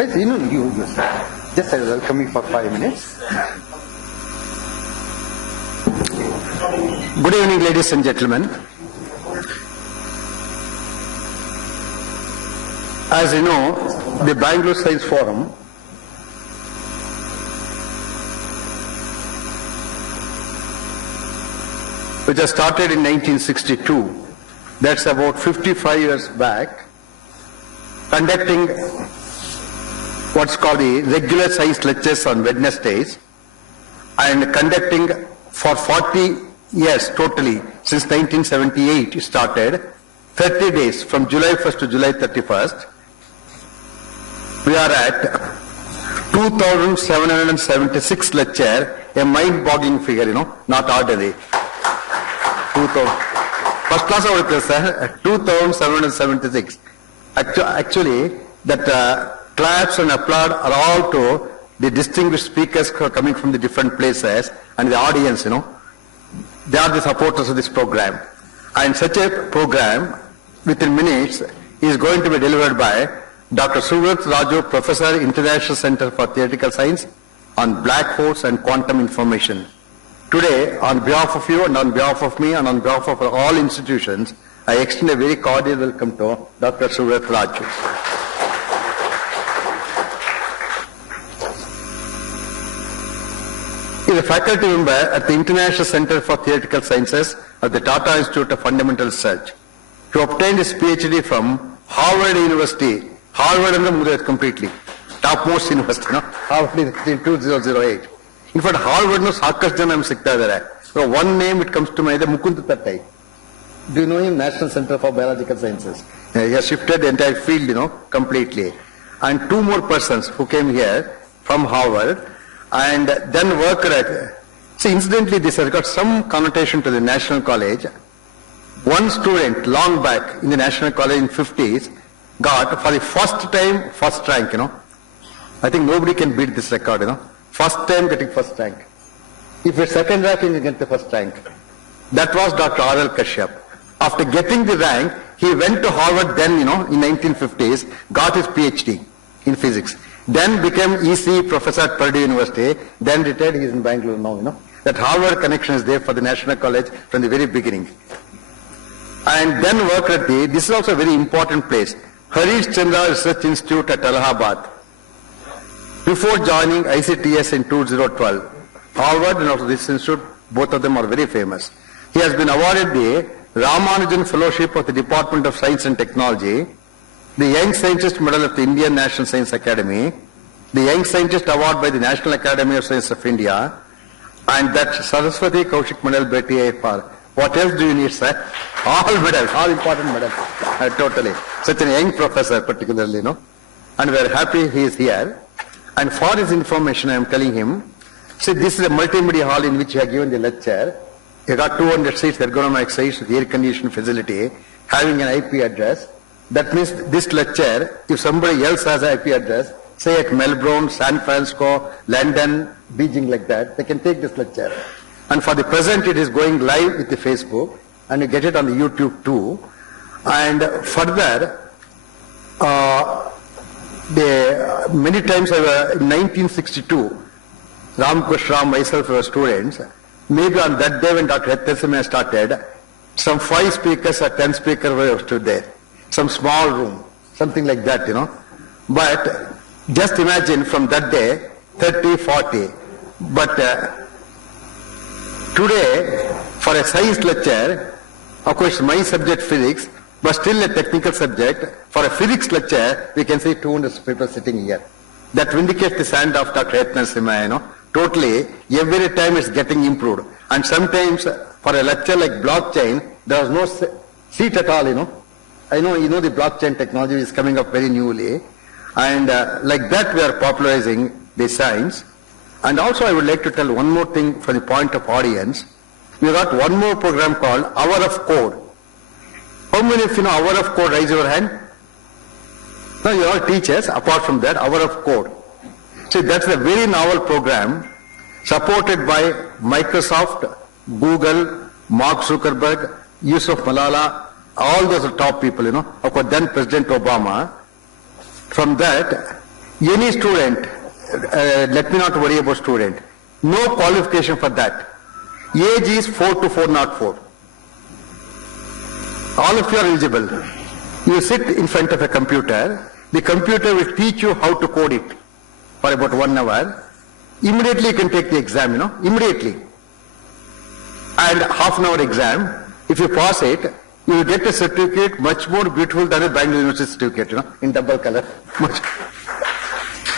But you just welcome me for 5 minutes. Good evening, ladies and gentlemen. As you know, the Bangalore Science Forum which was started in 1962, that's about 55 years back, conducting what's called the regular science lectures on Wednesdays and conducting for 40 years totally, since 1978 it started, 30 days from July 1st to July 31st. We are at 2,776 lecture, a mind-boggling figure, not ordinary. 2,000. First class over sir, 2,776. Actually, that claps and applaud are all to the distinguished speakers who are coming from the different places and the audience, they are the supporters of this program. And such a program, within minutes, is going to be delivered by Dr. Suvart Raju, Professor, International Center for Theoretical Science on BlackHoles and Quantum Information. Today, on behalf of you and on behalf of me and on behalf of all institutions, I extend a very cordial welcome to Dr. Suvart Raju. He is a faculty member at the International Center for Theoretical Sciences at the Tata Institute of Fundamental Research. He obtained his PhD from Harvard University. Harvard and the completely topmost university, Harvard in 2008. In fact, Harvard knows Akash Janam Sikta there. So one name it comes to mind, Mukund Tattai. Do you know him? National Center for Biological Sciences. He has shifted the entire field, completely. And two more persons who came here from Harvard and then worked at. See, incidentally, this has got some connotation to the National College. One student, long back in the National College in 50s, got for the first time first rank, I think nobody can beat this record, First time getting first rank. If it's second rank, you get the first rank. That was Dr. R.L. Kashyap. After getting the rank, he went to Harvard then, in 1950s, got his PhD in physics. Then became EC professor at Purdue University, then retired, he is in Bangalore now, That Harvard connection is there for the National College from the very beginning. And then worked at this is also a very important place, Harish Chandra Research Institute at Allahabad. Before joining ICTS in 2012, Harvard and also this institute, both of them are very famous. He has been awarded the Ramanujan Fellowship of the Department of Science and Technology, the Young Scientist Medal of the Indian National Science Academy, the Young Scientist Award by the National Academy of Science of India, and that Saraswati Kaushik Medal Beti for. What else do you need, sir? All medals, all important medals. Totally. Such a young professor particularly, And we are happy he is here. And for his information, I am telling him, see, this is a multimedia hall in which you have given the lecture. You got 200 seats, ergonomic seats with air-conditioned facility, having an IP address. That means this lecture, if somebody else has an IP address, say at Melbourne, San Francisco, London, Beijing like that, they can take this lecture. And for the present, it is going live with the Facebook, and you get it on the YouTube too. And further, many times in 1962, Ram Kushram, myself were students. Maybe on that day when Dr. Hetesime started, some 5 speakers or 10 speakers were stood there. Some small room, something like that, But just imagine from that day, 30, 40. But today, for a science lecture, of course my subject physics, but still a technical subject, for a physics lecture, we can see 200 people sitting here. That vindicates the stand of Dr. Hetesime, Totally, every time it's getting improved. And sometimes for a lecture like blockchain, there was no seat at all, I know, the blockchain technology is coming up very newly. And like that we are popularizing the science. And also I would like to tell one more thing from the point of audience. We got one more program called Hour of Code. How many of you know Hour of Code? Raise your hand. No, you are all teachers. Apart from that, Hour of Code. See, that's a very novel program supported by Microsoft, Google, Mark Zuckerberg, Yusuf Malala, all those are top people, Of course, then President Obama. From that, Any student, let me not worry about student, no qualification for that. Age is 4 to 404. All of you are eligible. You sit in front of a computer, the computer will teach you how to code it for about 1 hour. Immediately you can take the exam, immediately. And half an hour exam, if you pass it, you will get a certificate much more beautiful than a Bangalore University certificate, in double color.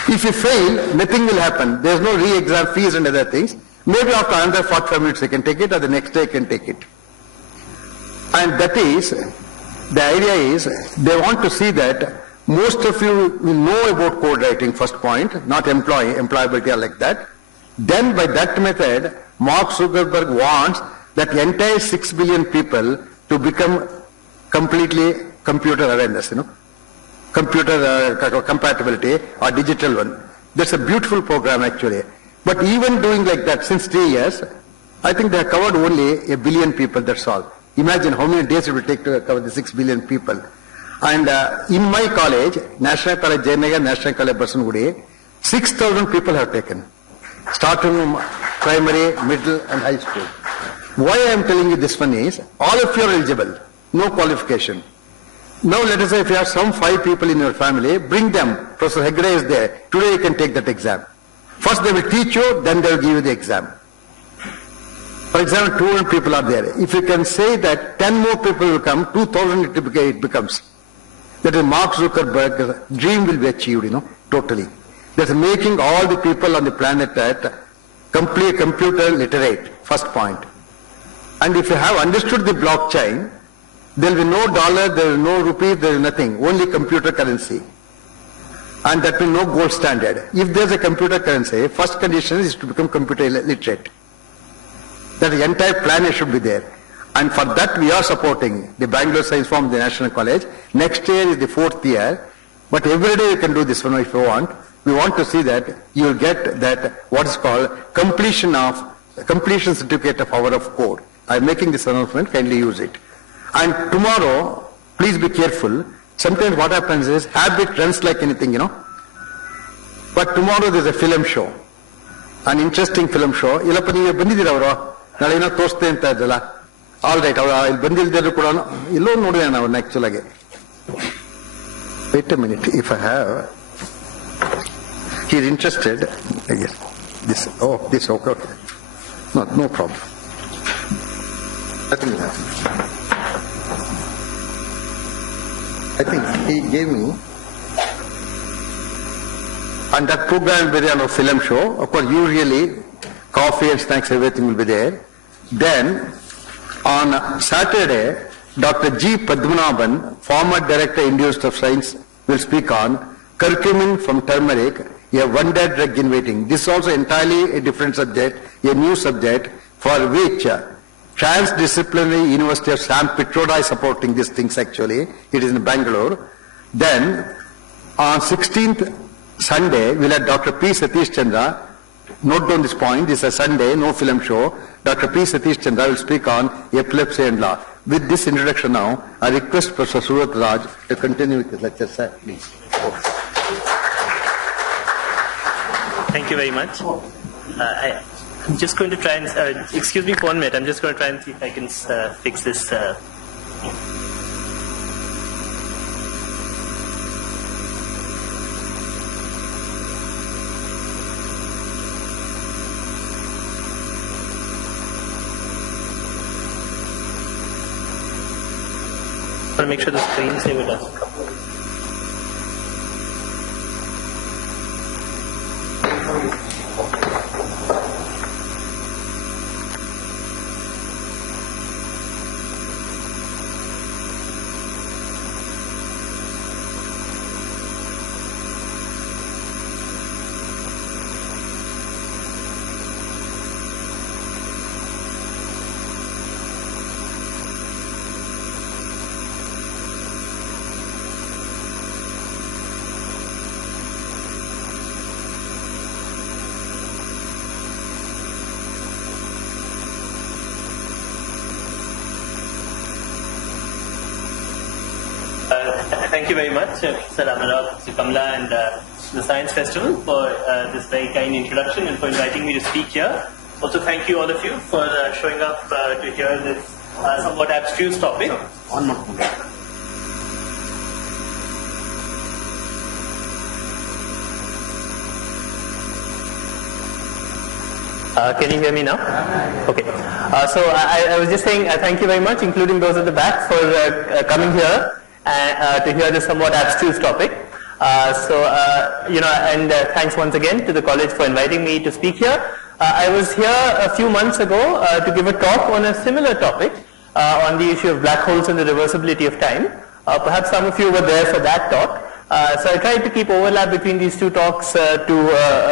If you fail, nothing will happen. There is no re-exam fees and other things. Maybe after another 45 minutes you can take it, or the next day you can take it. And that is, the idea is, they want to see that most of you will know about code writing, first point, not employability or like that. Then by that method, Mark Zuckerberg wants that entire 6 billion people to become completely computer awareness, computer compatibility or digital one. That's a beautiful program actually. But even doing like that since 3 years, I think they have covered only 1 billion people, that's all. Imagine how many days it will take to cover the 6 billion people. And in my college, National College, Jayanagar, National College, Barsangudi, 6,000 people have taken. Starting from primary, middle and high school. Why I am telling you this one is, all of you are eligible, no qualification. Now let us say if you have some 5 people in your family, bring them. Professor Hegde is there. Today you can take that exam. First they will teach you, then they will give you the exam. For example, 200 people are there. If you can say that 10 more people will come, 2,000 it becomes. That is Mark Zuckerberg's dream will be achieved, totally. That's making all the people on the planet complete computer literate, first point. And if you have understood the blockchain, there will be no dollar, there will be no rupee, there is nothing, only computer currency. And that will be no gold standard. If there is a computer currency, first condition is to become computer literate. That the entire planet should be there. And for that we are supporting the Bangalore Science Forum, the National College. Next year is the 4th year, but every day you can do this one if you want. We want to see that you will get that what is called completion certificate of hour of code. I am making this announcement, kindly use it. And tomorrow, please be careful. Sometimes what happens is habit runs like anything, But tomorrow there is a film show, an interesting film show. All right, I'll bundle the Quran. Actually. Wait a minute, if I have, he is interested. I guess this. Oh, this. Okay. No problem. I think he gave me, and that program will be on a film show. Of course, usually coffee and snacks, everything will be there. Then on Saturday, Dr. G. Padmanabhan, former Director, Indian Institute of Science, will speak on curcumin from turmeric, a wonder drug in waiting. This is also entirely a different subject, a new subject, for which Transdisciplinary University of Sam Pitroda is supporting these things actually. It is in Bangalore. Then on 16th Sunday, we'll have Dr. P. Satish Chandra. Note down this point, this is a Sunday, no film show. Dr. P. Satish Chandra will speak on epilepsy and law. With this introduction now, I request Professor Suvart Raju to continue with his lecture, sir, please. Thank you very much. I'm just going to try and, excuse me for 1 minute, I'm just going to try and see if I can fix this. I want to make sure the screensaver doesn't come. thank you very much, Sir Amara, Mr. Kamla, and the Science Festival for this very kind introduction and for inviting me to speak here. Also, thank you all of you for showing up to hear this somewhat abstruse topic. One more. Can you hear me now? Okay. So I was just saying thank you very much, including those at the back, for coming here to hear this somewhat abstruse topic. Thanks once again to the college for inviting me to speak here. I was here a few months ago to give a talk on a similar topic on the issue of black holes and the reversibility of time. Perhaps some of you were there for that talk. So I tried to keep overlap between these two talks to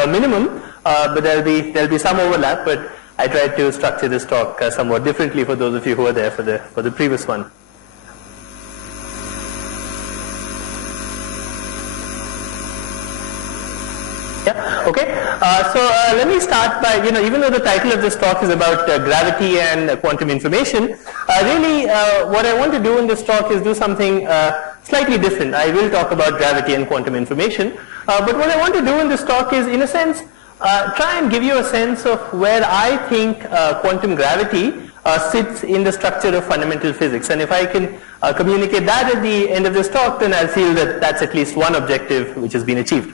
a minimum. But there'll be some overlap, but I tried to structure this talk somewhat differently for those of you who were there for the previous one. Yeah. Okay. Let me start by, even though the title of this talk is about gravity and quantum information, really what I want to do in this talk is do something slightly different. I will talk about gravity and quantum information, but what I want to do in this talk is, in a sense, try and give you a sense of where I think quantum gravity sits in the structure of fundamental physics. And if I can communicate that at the end of this talk, then I'll feel that that's at least one objective which has been achieved.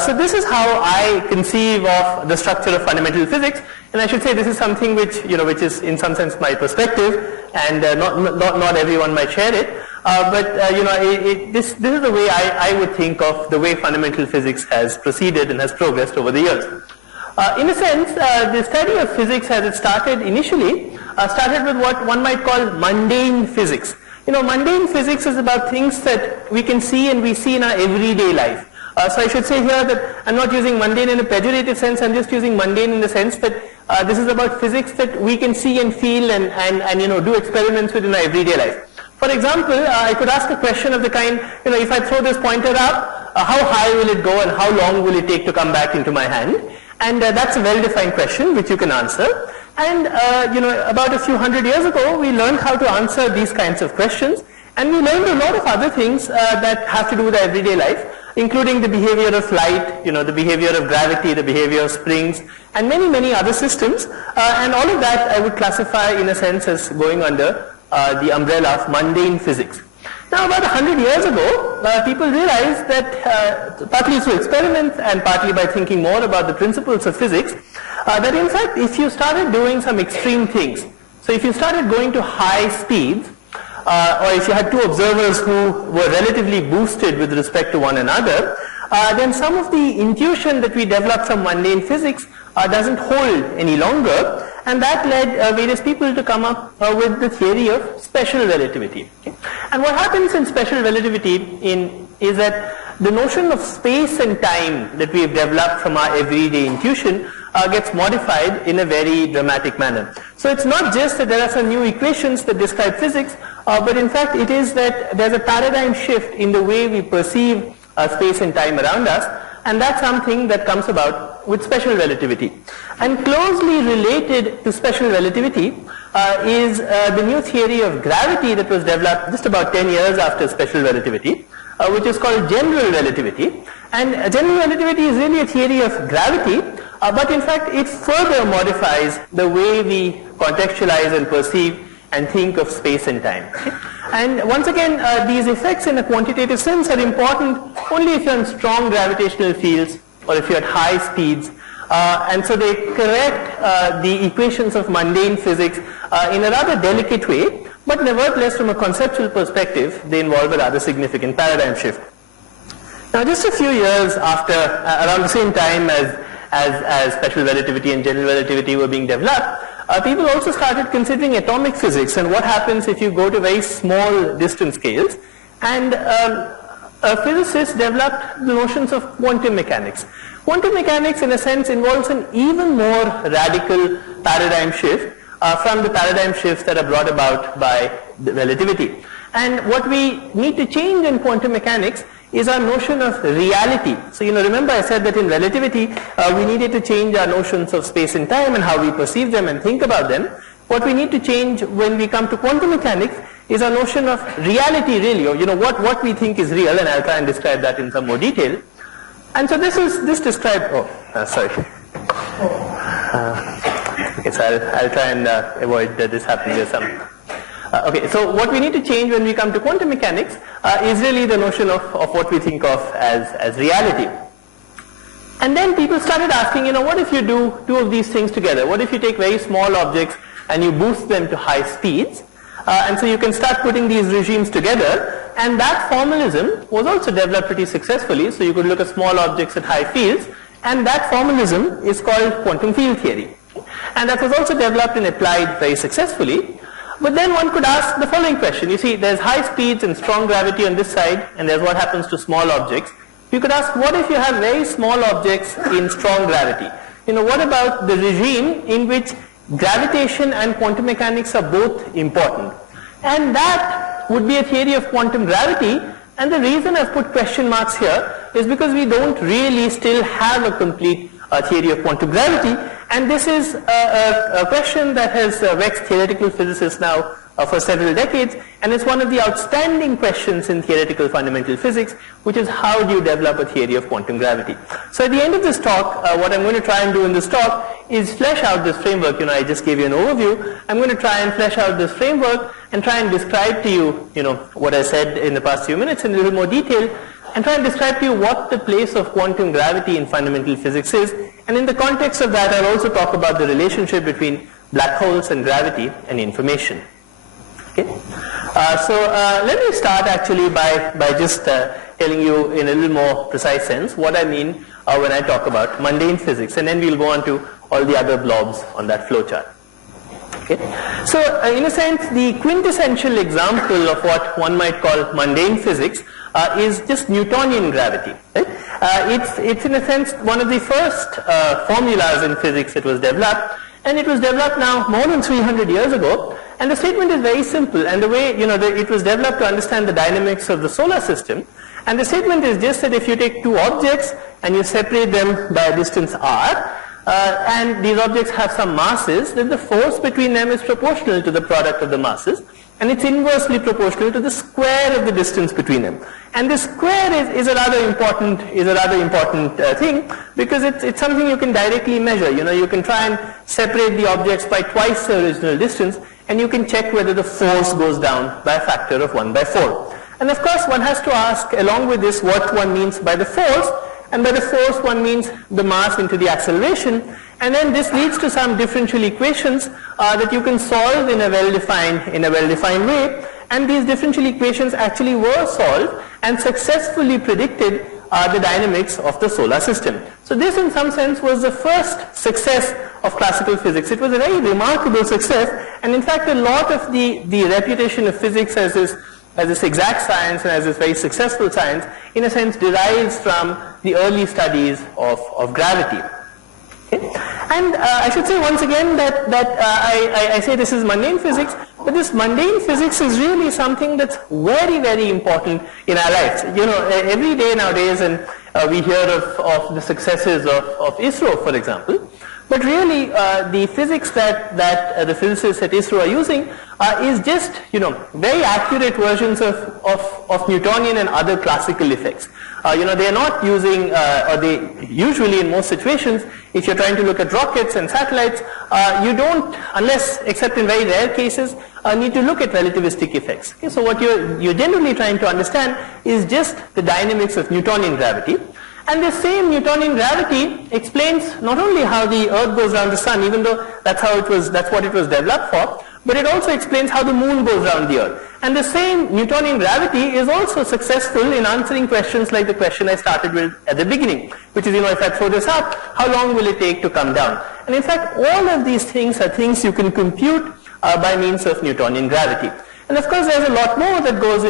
So this is how I conceive of the structure of fundamental physics, and I should say this is something which is in some sense my perspective, and not everyone might share it. This is the way I would think of the way fundamental physics has proceeded and has progressed over the years. In a sense, the study of physics as it started initially started with what one might call mundane physics. Mundane physics is about things that we can see and we see in our everyday life. So I should say here that I'm not using mundane in a pejorative sense, I'm just using mundane in the sense that this is about physics that we can see and feel and do experiments with in our everyday life. For example, I could ask a question of the kind, if I throw this pointer up, how high will it go and how long will it take to come back into my hand? And that's a well-defined question which you can answer. And about a few hundred years ago, we learned how to answer these kinds of questions, and we learned a lot of other things that have to do with our everyday life, including the behavior of light, the behavior of gravity, the behavior of springs, and many, many other systems. And all of that I would classify in a sense as going under the umbrella of mundane physics. Now, about 100 years ago, people realized that partly through experiments and partly by thinking more about the principles of physics, that in fact, if you started doing some extreme things, so if you started going to high speeds, or if you had two observers who were relatively boosted with respect to one another, then some of the intuition that we developed from mundane physics doesn't hold any longer, and that led various people to come up with the theory of special relativity. Okay? And what happens in special relativity is that the notion of space and time that we have developed from our everyday intuition gets modified in a very dramatic manner. So it's not just that there are some new equations that describe physics, but in fact it is that there's a paradigm shift in the way we perceive space and time around us, and that's something that comes about with special relativity. And closely related to special relativity is the new theory of gravity that was developed just about 10 years after special relativity, which is called general relativity. And general relativity is really a theory of gravity, but in fact it further modifies the way we contextualize and perceive and think of space and time. Okay? And once again, these effects in a quantitative sense are important only if you're in strong gravitational fields or if you're at high speeds. And so they correct the equations of mundane physics in a rather delicate way, but nevertheless from a conceptual perspective, they involve a rather significant paradigm shift. Now just a few years after, around the same time as special relativity and general relativity were being developed, people also started considering atomic physics and what happens if you go to very small distance scales. And physicists developed the notions of quantum mechanics. Quantum mechanics, in a sense, involves an even more radical paradigm shift from the paradigm shifts that are brought about by relativity. And what we need to change in quantum mechanics is our notion of reality. So, remember I said that in relativity, we needed to change our notions of space and time and how we perceive them and think about them. What we need to change when we come to quantum mechanics is a notion of reality really, or what we think is real, and I'll try and describe that in some more detail. And so this describes, sorry. Okay, so I'll try and avoid this happening. There's some. Okay, so what we need to change when we come to quantum mechanics is really the notion of what we think of as reality. And then people started asking, what if you do two of these things together? What if you take very small objects and you boost them to high speeds? And so you can start putting these regimes together, and that formalism was also developed pretty successfully. So you could look at small objects at high fields, and that formalism is called quantum field theory. And that was also developed and applied very successfully. But then one could ask the following question. You see, there's high speeds and strong gravity on this side, and there's what happens to small objects. You could ask, what if you have very small objects in strong gravity? What about the regime in which gravitation and quantum mechanics are both important? And that would be a theory of quantum gravity. And the reason I've put question marks here is because we don't really still have a complete theory of quantum gravity. And this is a question that has vexed theoretical physicists now for several decades, and it's one of the outstanding questions in theoretical fundamental physics, which is how do you develop a theory of quantum gravity. So at the end of this talk, what I'm going to try and do in this talk is flesh out this framework. I just gave you an overview. I'm going to try and flesh out this framework and try and describe to you, what I said in the past few minutes in a little more detail, and try and describe to you what the place of quantum gravity in fundamental physics is. And in the context of that, I'll also talk about the relationship between black holes and gravity and information. Okay. So let me start actually by just telling you in a little more precise sense what I mean when I talk about mundane physics, and then we'll go on to all the other blobs on that flowchart. Okay. So in a sense, the quintessential example of what one might call mundane physics is just Newtonian gravity. Right? It's in a sense one of the first formulas in physics that was developed, and it was developed now more than 300 years ago. And the statement is very simple, and the way it was developed to understand the dynamics of the solar system. And the statement is just that if you take two objects and you separate them by a distance r, and these objects have some masses, then the force between them is proportional to the product of the masses, and it's inversely proportional to the square of the distance between them. And the square is a rather important thing, because it's something you can directly measure. You can try and separate the objects by twice the original distance, and you can check whether the force goes down by a factor of 1/4. And of course, one has to ask along with this what one means by the force, and by the force one means the mass into the acceleration, and then this leads to some differential equations that you can solve in a well-defined way. And these differential equations actually were solved and successfully predicted the dynamics of the solar system. So this in some sense was the first success of classical physics. It was a very remarkable success, and in fact a lot of the reputation of physics as this exact science and as this very successful science in a sense derives from the early studies of gravity. Okay? And I should say once again that I say this is mundane physics, but this mundane physics is really something that's very, very important in our lives. Every day nowadays, and we hear of the successes of ISRO, for example. But really, the physics that the physicists at ISRO are using is just, very accurate versions of Newtonian and other classical effects. They are not using, or they usually in most situations, if you're trying to look at rockets and satellites, you don't, except in very rare cases, need to look at relativistic effects. Okay, so what you're generally trying to understand is just the dynamics of Newtonian gravity. And the same Newtonian gravity explains not only how the Earth goes around the Sun, even though that's what it was developed for, but it also explains how the Moon goes around the Earth. And the same Newtonian gravity is also successful in answering questions like the question I started with at the beginning, which is, if I throw this up, how long will it take to come down? And in fact, all of these things are things you can compute by means of Newtonian gravity. And of course, there's a lot more that goes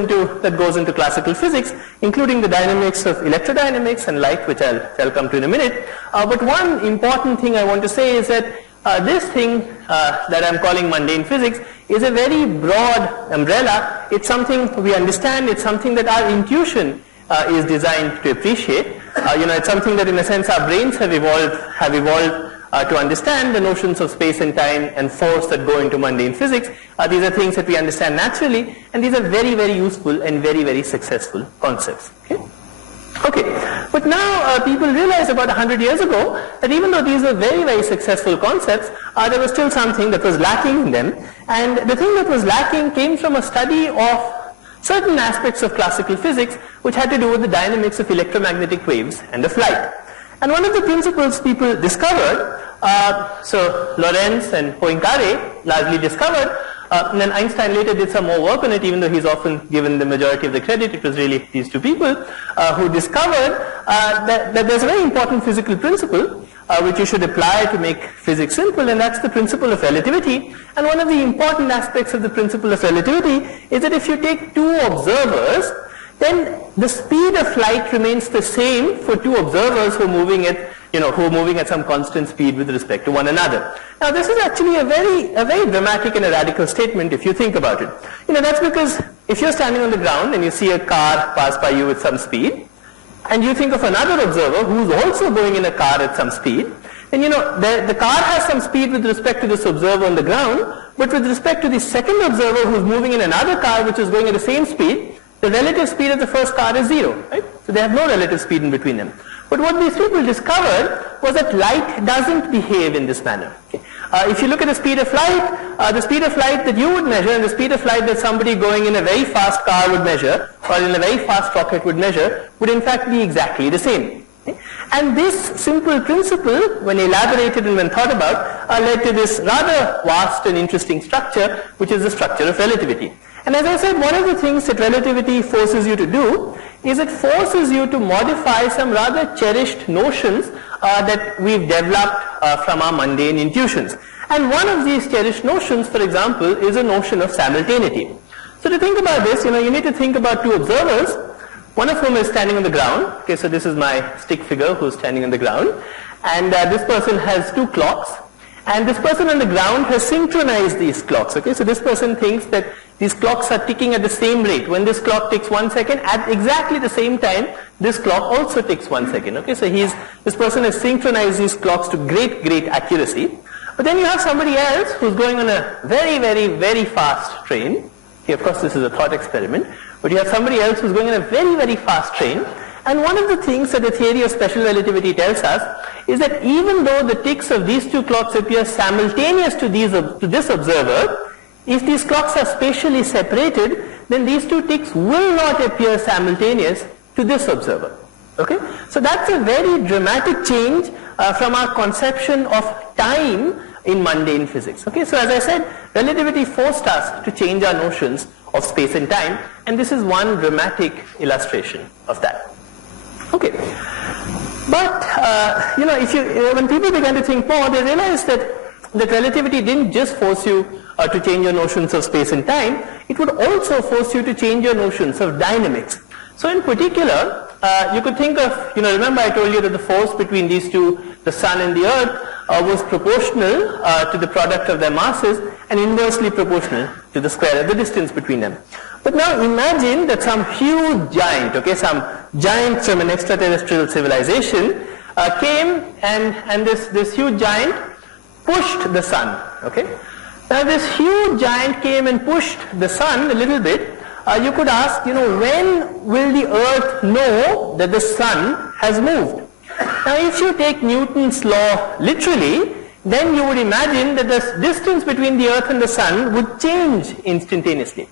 into classical physics, including the dynamics of electrodynamics and light, which I'll come to in a minute. But one important thing I want to say is that this thing that I'm calling mundane physics is a very broad umbrella. It's something we understand. It's something that our intuition is designed to appreciate. It's something that, in a sense, our brains have evolved to understand the notions of space and time and force that go into mundane physics. These are things that we understand naturally, and these are very, very useful and very, very successful concepts. Okay, but now people realized about 100 years ago that even though these were very, very successful concepts, there was still something that was lacking in them. And the thing that was lacking came from a study of certain aspects of classical physics which had to do with the dynamics of electromagnetic waves and of light. And one of the principles people discovered, so Lorentz and Poincaré largely discovered, and then Einstein later did some more work on it, even though he's often given the majority of the credit. It was really these two people who discovered that there's a very important physical principle which you should apply to make physics simple, and that's the principle of relativity. And one of the important aspects of the principle of relativity is that if you take two observers, then the speed of light remains the same for two observers who are moving at some constant speed with respect to one another. Now this is actually a very dramatic and a radical statement if you think about it. That's because if you're standing on the ground and you see a car pass by you with some speed, and you think of another observer who's also going in a car at some speed, then the car has some speed with respect to this observer on the ground, but with respect to the second observer who's moving in another car which is going at the same speed, the relative speed of the first car is 0, right? So they have no relative speed in between them. But what these people discovered was that light doesn't behave in this manner. Okay? If you look at the speed of light that you would measure and the speed of light that somebody going in a very fast car would measure, or in a very fast rocket would measure, would in fact be exactly the same. Okay? And this simple principle, when elaborated and when thought about, led to this rather vast and interesting structure, which is the structure of relativity. And as I said, one of the things that relativity forces you to do is it forces you to modify some rather cherished notions that we've developed from our mundane intuitions. And one of these cherished notions, for example, is a notion of simultaneity. So to think about this, you need to think about two observers, one of whom is standing on the ground. Okay, so this is my stick figure who's standing on the ground. And this person has two clocks. And this person on the ground has synchronized these clocks. Okay, so this person thinks that these clocks are ticking at the same rate. When this clock ticks 1 second, at exactly the same time, this clock also ticks 1 second. Okay, so this person has synchronized these clocks to great, great accuracy. But then you have somebody else who's going on a very, very, very fast train. Okay, of course, this is a thought experiment. But you have somebody else who's going on a very, very fast train. And one of the things that the theory of special relativity tells us is that even though the ticks of these two clocks appear simultaneous to this observer, if these clocks are spatially separated, then these two ticks will not appear simultaneous to this observer. Okay? So that's a very dramatic change from our conception of time in mundane physics. Okay? So as I said, relativity forced us to change our notions of space and time, and this is one dramatic illustration of that. Okay. But, when people began to think more, they realized that relativity didn't just force you to change your notions of space and time, it would also force you to change your notions of dynamics. So in particular, you could think of, remember I told you that the force between these two, the sun and the earth, was proportional to the product of their masses and inversely proportional to the square of the distance between them. But now imagine that some huge giant, some giant from an extraterrestrial civilization came and this huge giant pushed the sun. Okay? Now this huge giant came and pushed the sun a little bit. You could ask, when will the earth know that the sun has moved? Now if you take Newton's law literally, then you would imagine that the distance between the earth and the sun would change instantaneously.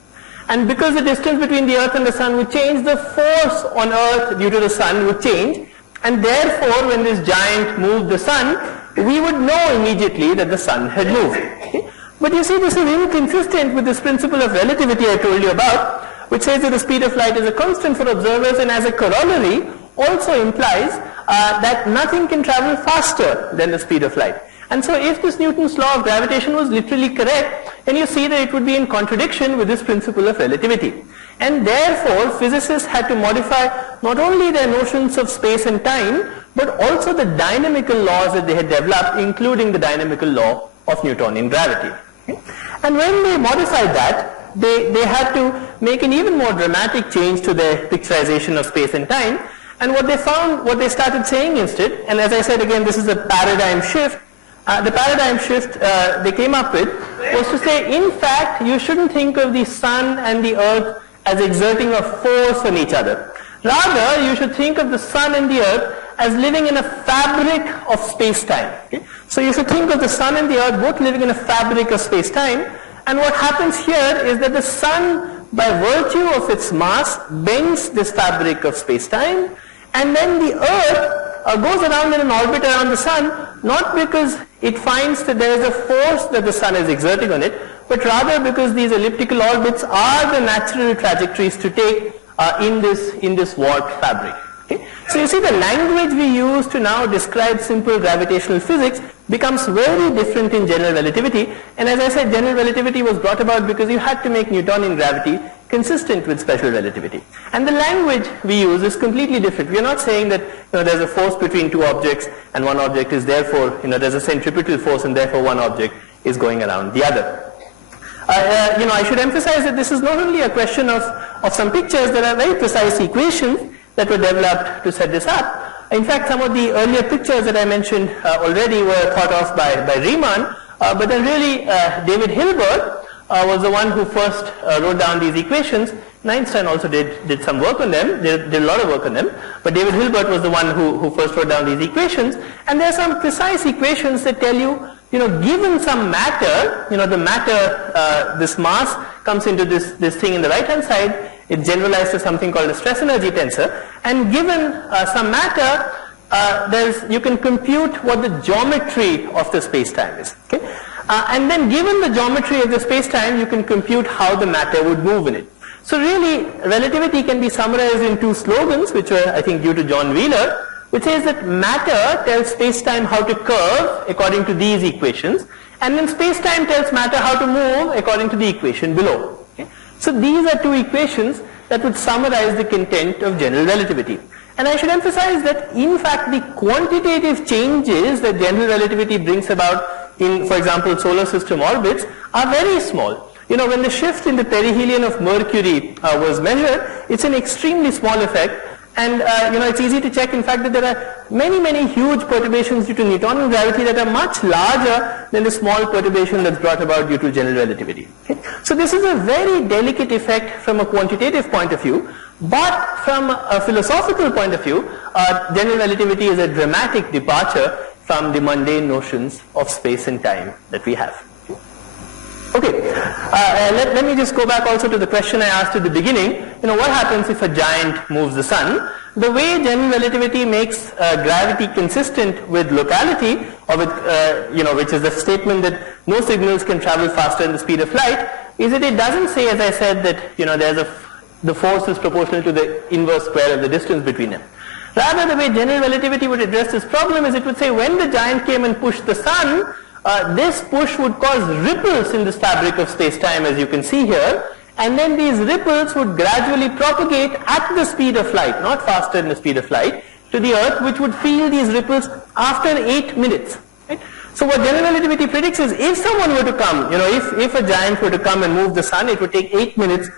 And because the distance between the earth and the sun would change, the force on earth due to the sun would change. And therefore, when this giant moved the sun, we would know immediately that the sun had moved. Okay? But you see, this is inconsistent with this principle of relativity I told you about, which says that the speed of light is a constant for observers, and as a corollary, also implies that nothing can travel faster than the speed of light. And so if this Newton's law of gravitation was literally correct, then you see that it would be in contradiction with this principle of relativity. And therefore, physicists had to modify not only their notions of space and time, but also the dynamical laws that they had developed, including the dynamical law of Newtonian gravity. Okay? And when they modified that, they had to make an even more dramatic change to their picturization of space and time. And what they started saying instead, and as I said again, this is a paradigm shift, the paradigm shift they came up with was to say, in fact, you shouldn't think of the sun and the earth as exerting a force on each other. Rather, you should think of the sun and the earth as living in a fabric of space-time. Okay? So you should think of the sun and the earth both living in a fabric of space-time, and what happens here is that the sun, by virtue of its mass, bends this fabric of space-time, and then the earth goes around in an orbit around the sun, not because it finds that there is a force that the sun is exerting on it, but rather because these elliptical orbits are the natural trajectories to take in this warped fabric. Okay? So you see, the language we use to now describe simple gravitational physics becomes very different in general relativity, and as I said, general relativity was brought about because you had to make Newtonian gravity consistent with special relativity. And the language we use is completely different. We are not saying that there's a force between two objects and one object is therefore, there's a centripetal force and therefore one object is going around the other. I should emphasize that this is not only a question of some pictures. There are very precise equations that were developed to set this up. In fact, some of the earlier pictures that I mentioned already were thought of by Riemann, but then really David Hilbert was the one who first wrote down these equations. Einstein also did some work on them, did a lot of work on them, but David Hilbert was the one who first wrote down these equations, and there are some precise equations that tell you, given some matter, the matter, this mass comes into this thing in the right hand side, it's generalized to something called a stress energy tensor, and given some matter, you can compute what the geometry of the space-time is. Okay? And then given the geometry of the space-time, you can compute how the matter would move in it. So really, relativity can be summarized in two slogans, which were, I think, due to John Wheeler, which says that matter tells space-time how to curve according to these equations, and then space-time tells matter how to move according to the equation below. Okay? So these are two equations that would summarize the content of general relativity. And I should emphasize that, in fact, the quantitative changes that general relativity brings about in, for example, solar system orbits are very small. When the shift in the perihelion of Mercury was measured, it's an extremely small effect, and it's easy to check, in fact, that there are many huge perturbations due to Newtonian gravity that are much larger than the small perturbation that's brought about due to general relativity. Okay? So this is a very delicate effect from a quantitative point of view, but from a philosophical point of view, general relativity is a dramatic departure from the mundane notions of space and time that we have. Okay, let me just go back also to the question I asked at the beginning. What happens if a giant moves the sun? The way general relativity makes gravity consistent with locality, or with, which is the statement that no signals can travel faster than the speed of light, is that it doesn't say, as I said, that the force is proportional to the inverse square of the distance between them. Rather, the way general relativity would address this problem is it would say when the giant came and pushed the sun, this push would cause ripples in this fabric of space-time, as you can see here, and then these ripples would gradually propagate at the speed of light, not faster than the speed of light, to the Earth, which would feel these ripples after 8 minutes. Right? So what general relativity predicts is if someone were to come, if a giant were to come and move the sun, it would take 8 minutes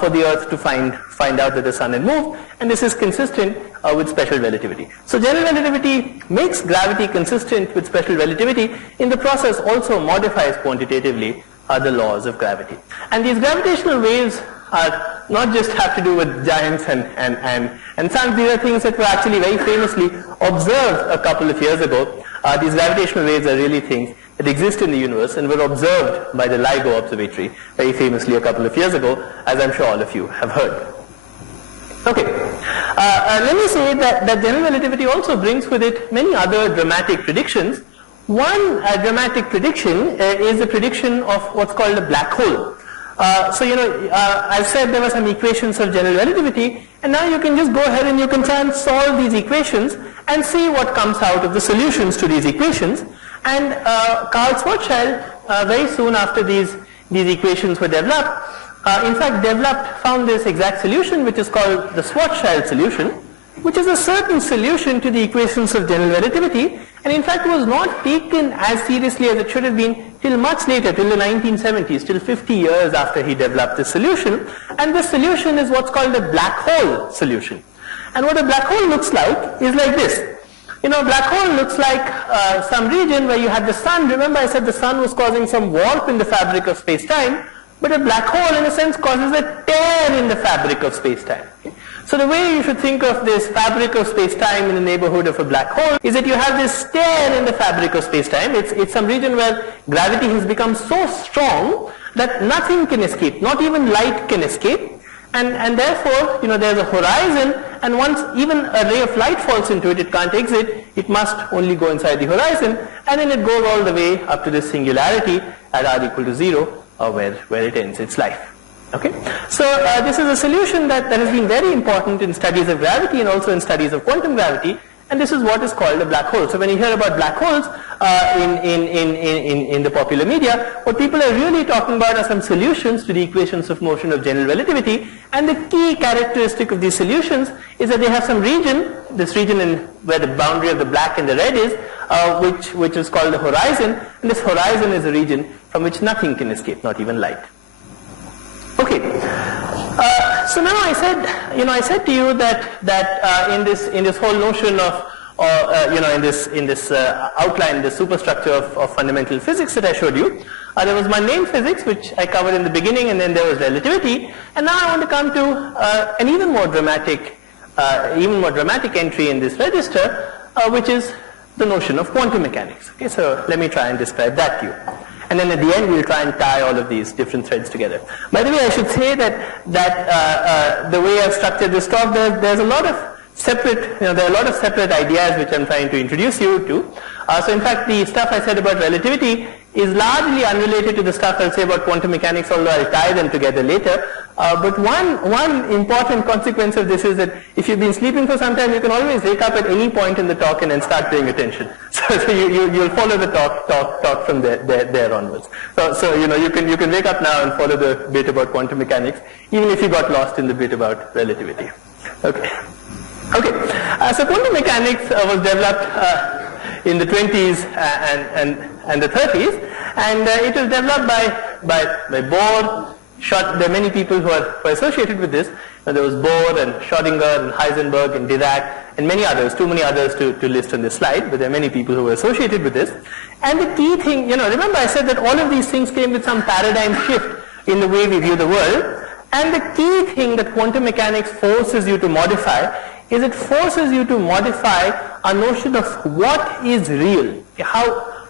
for the Earth to find out that the sun had moved, and this is consistent with special relativity. So general relativity makes gravity consistent with special relativity. In the process, also modifies quantitatively the laws of gravity. And these gravitational waves are not just have to do with giants and suns. These are things that were actually very famously observed a couple of years ago. These gravitational waves are really things that exist in the universe and were observed by the LIGO observatory very famously a couple of years ago, as I'm sure all of you have heard. Okay, let me say that general relativity also brings with it many other dramatic predictions. One dramatic prediction is the prediction of what's called a black hole. I've said there were some equations of general relativity, and now you can just go ahead and you can try and solve these equations and see what comes out of the solutions to these equations. And Carl Schwarzschild, very soon after these equations were developed, found this exact solution, which is called the Schwarzschild solution, which is a certain solution to the equations of general relativity, and in fact was not taken as seriously as it should have been till much later, till the 1970s, till 50 years after he developed this solution. And this solution is what's called a black hole solution. And what a black hole looks like is like this. a black hole looks like some region where you had the sun. Remember I said the sun was causing some warp in the fabric of space-time, but a black hole in a sense causes a tear in the fabric of space-time. So the way you should think of this fabric of space-time in the neighborhood of a black hole is that you have this tear in the fabric of space-time. It's some region where gravity has become so strong that nothing can escape, not even light can escape. And therefore, there's a horizon, and once even a ray of light falls into it, it can't exit, it must only go inside the horizon, and then it goes all the way up to this singularity at r equal to 0, where it ends its life. Okay? So this is a solution that has been very important in studies of gravity and also in studies of quantum gravity, and this is what is called a black hole. So when you hear about black holes in the popular media, what people are really talking about are some solutions to the equations of motion of general relativity, and the key characteristic of these solutions is that they have some region, this region where the boundary of the black and the red is, which is called the horizon, and this horizon is a region from which nothing can escape, not even light. Okay. So now I said to you that in this whole notion of in this outline, the superstructure of fundamental physics that I showed you, there was mundane physics, which I covered in the beginning, and then there was relativity, and now I want to come to an even more dramatic entry in this register, which is the notion of quantum mechanics. Okay, so let me try and describe that to you. And then at the end, we'll try and tie all of these different threads together. By the way, I should say that the way I've structured this talk, there's a lot of separate, there are a lot of separate ideas which I'm trying to introduce you to. So in fact, the stuff I said about relativity is largely unrelated to the stuff I'll say about quantum mechanics, although I'll tie them together later. But one important consequence of this is that if you've been sleeping for some time, you can always wake up at any point in the talk and then start paying attention. So you'll follow the talk from there onwards. So you can wake up now and follow the bit about quantum mechanics, even if you got lost in the bit about relativity. Okay. So quantum mechanics was developed in the 20s and the 30s, and it was developed by Bohr. There are many people who are associated with this. There was Bohr and Schrödinger and Heisenberg and Dirac and many others, too many others to list on this slide, but there are many people who were associated with this. And the key thing, remember I said that all of these things came with some paradigm shift in the way we view the world, and the key thing that quantum mechanics forces you to modify is it forces you to modify a notion of what is real,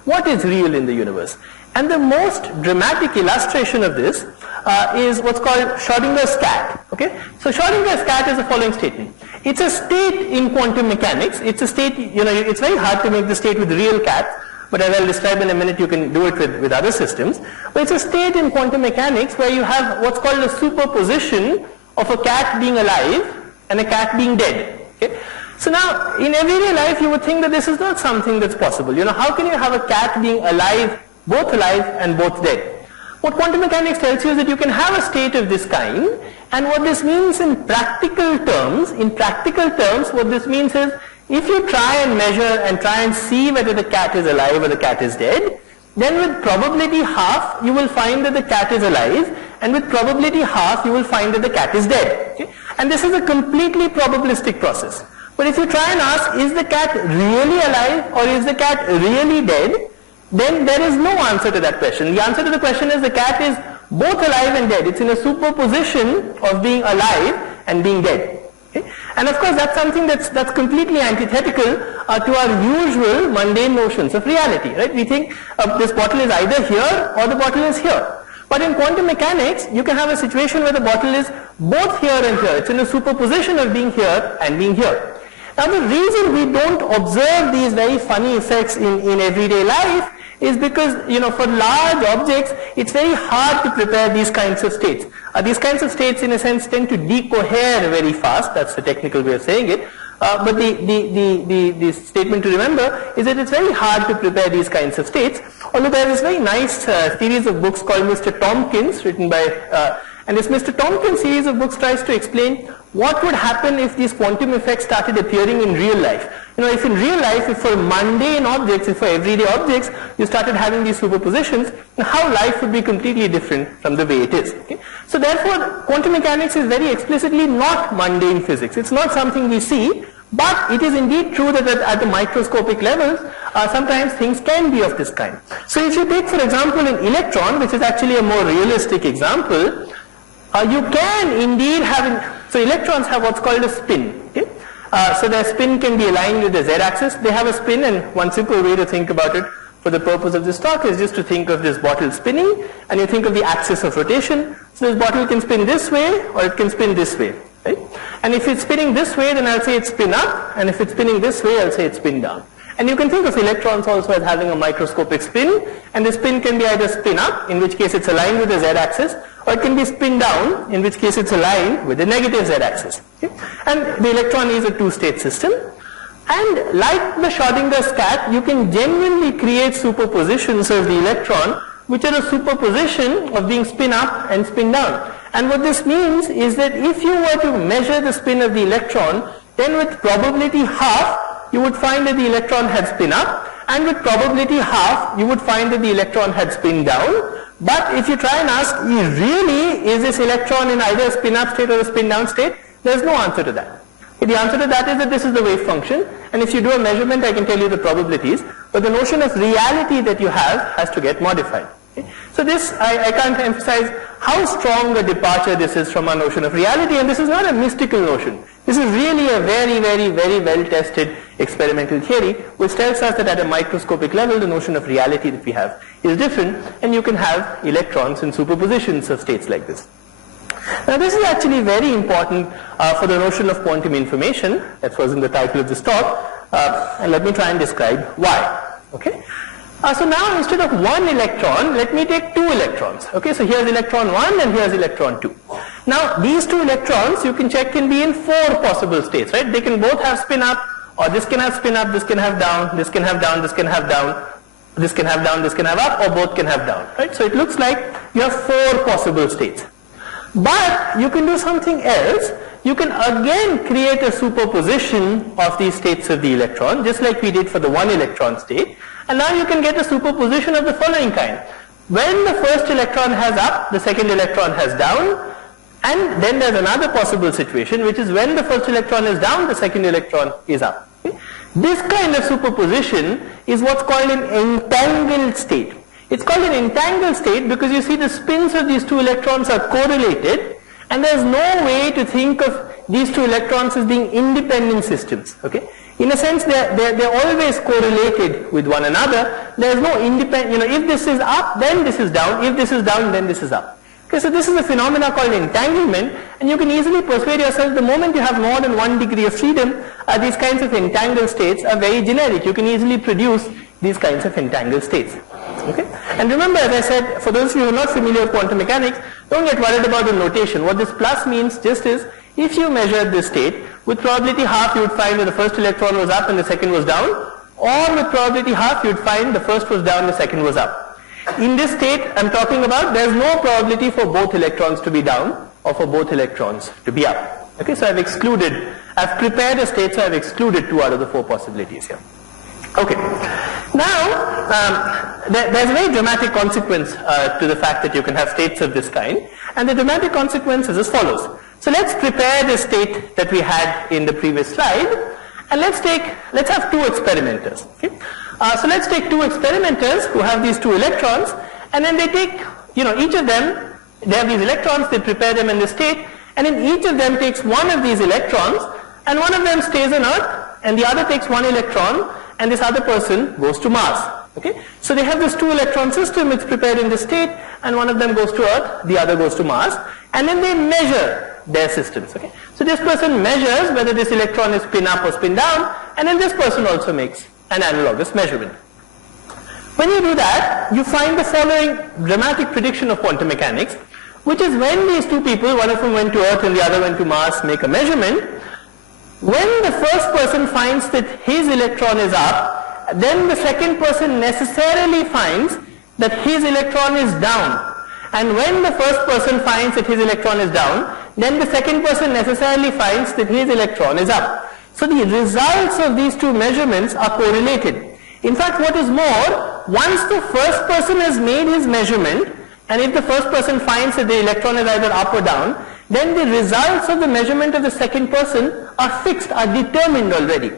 what is real in the universe. And the most dramatic illustration of this is what's called Schrödinger's cat. Okay? So Schrödinger's cat is the following statement. It's a state in quantum mechanics. It's a state, it's very hard to make the state with real cats, but as I'll describe in a minute, you can do it with other systems. But it's a state in quantum mechanics where you have what's called a superposition of a cat being alive and a cat being dead. Okay? So now, in everyday life, you would think that this is not something that's possible. How can you have a cat being alive, both alive and both dead? What quantum mechanics tells you is that you can have a state of this kind, and what this means in practical terms, what this means is, if you try and measure and try and see whether the cat is alive or the cat is dead, then with probability half, you will find that the cat is alive, and with probability half, you will find that the cat is dead. Okay? And this is a completely probabilistic process. But if you try and ask, is the cat really alive or is the cat really dead, then there is no answer to that question. The answer to the question is the cat is both alive and dead. It's in a superposition of being alive and being dead. Okay? And of course, that's something that's completely antithetical to our usual mundane notions of reality. Right? We think this bottle is either here or the bottle is here. But in quantum mechanics, you can have a situation where the bottle is both here and here. It's in a superposition of being here and being here. Now the reason we don't observe these very funny effects in everyday life is because, for large objects, it's very hard to prepare these kinds of states. These kinds of states, in a sense, tend to decohere very fast. That's the technical way of saying it. But the statement to remember is that it's very hard to prepare these kinds of states. Although there is this very nice series of books called Mr. Tompkins, written by, and this Mr. Tompkins series of books tries to explain what would happen if these quantum effects started appearing in real life. If in real life, if for mundane objects, if for everyday objects, you started having these superpositions, how life would be completely different from the way it is. Okay? So therefore, quantum mechanics is very explicitly not mundane physics. It's not something we see, But it is indeed true that at the microscopic levels, sometimes things can be of this kind. So if you take, for example, an electron, which is actually a more realistic example, you can indeed have, so electrons have what's called a spin. Okay? So their spin can be aligned with the z-axis. They have a spin, and one simple way to think about it for the purpose of this talk is just to think of this bottle spinning, and you think of the axis of rotation. So this bottle can spin this way, or it can spin this way. Right? And if it's spinning this way, then I'll say it's spin up, and if it's spinning this way, I'll say it's spin down. And you can think of electrons also as having a microscopic spin, and the spin can be either spin up, in which case it's aligned with the z-axis, or it can be spin down, in which case it's aligned with the negative z-axis. Okay? And the electron is a two-state system. And like the Schrödinger's cat, you can genuinely create superpositions of the electron, which are a superposition of being spin up and spin down. And what this means is that if you were to measure the spin of the electron, then with probability half, you would find that the electron had spin up, and with probability half, you would find that the electron had spin down. But if you try and ask, really, is this electron in either a spin up state or a spin down state? There's no answer to that. The answer to that is that this is the wave function, and if you do a measurement, I can tell you the probabilities, but the notion of reality that you have has to get modified. Okay? So this, I can't emphasize how strong a departure this is from our notion of reality, and this is not a mystical notion. This is really a very, very, very well-tested experimental theory, which tells us that at a microscopic level, the notion of reality that we have is different, and you can have electrons in superpositions of states like this. Now this is actually very important for the notion of quantum information. That was in the title of this talk, and let me try and describe why. Okay. So now instead of one electron, let me take two electrons. Okay, so here's electron 1 and here's electron 2. Now these two electrons, you can check, can be in 4 possible states, right? They can both have spin up, or this can have spin up, this can have down, this can have down, this can have down, this can have down, this can have up, or both can have down, right? So it looks like you have 4 possible states. But you can do something else. You can again create a superposition of these states of the electron, just like we did for the one electron state. And now you can get a superposition of the following kind. When the first electron has up, the second electron has down, and then there's another possible situation, which is when the first electron is down, the second electron is up. Okay? This kind of superposition is what's called an entangled state. It's called an entangled state because you see the spins of these two electrons are correlated, and there's no way to think of these two electrons as being independent systems. Okay? In a sense, they're always correlated with one another. There's no independent, if this is up, then this is down. If this is down, then this is up. Okay, so this is a phenomena called entanglement, and you can easily persuade yourself the moment you have more than 1 degree of freedom, these kinds of entangled states are very generic. You can easily produce these kinds of entangled states. Okay? And remember, as I said, for those of you who are not familiar with quantum mechanics, don't get worried about the notation. What this plus means just is, if you measured this state, with probability half you would find that the first electron was up and the second was down, or with probability half you would find the first was down, the second was up. In this state I'm talking about, there's no probability for both electrons to be down or for both electrons to be up. Okay, so I've prepared a state, so I've excluded 2 out of the 4 possibilities here. Okay, now there's a very dramatic consequence to the fact that you can have states of this kind, and the dramatic consequence is as follows. So let's prepare the state that we had in the previous slide, and let's have 2 experimenters. Okay? So let's take 2 experimenters who have these 2 electrons, and then they take, each of them, they have these electrons, they prepare them in the state, and then each of them takes one of these electrons, and one of them stays on Earth, and the other takes 1 electron, and this other person goes to Mars. Okay? So they have this 2 electron system, it's prepared in the state, and one of them goes to Earth, the other goes to Mars, and then they measure their systems. Okay? So this person measures whether this electron is spin up or spin down, and then this person also makes an analogous measurement. When you do that, you find the following dramatic prediction of quantum mechanics, which is when these 2 people, one of them went to Earth and the other went to Mars, make a measurement, when the first person finds that his electron is up, then the second person necessarily finds that his electron is down. And when the first person finds that his electron is down, then the second person necessarily finds that his electron is up. So the results of these 2 measurements are correlated. In fact, what is more, once the first person has made his measurement, and if the first person finds that the electron is either up or down, then the results of the measurement of the second person are fixed, are determined already.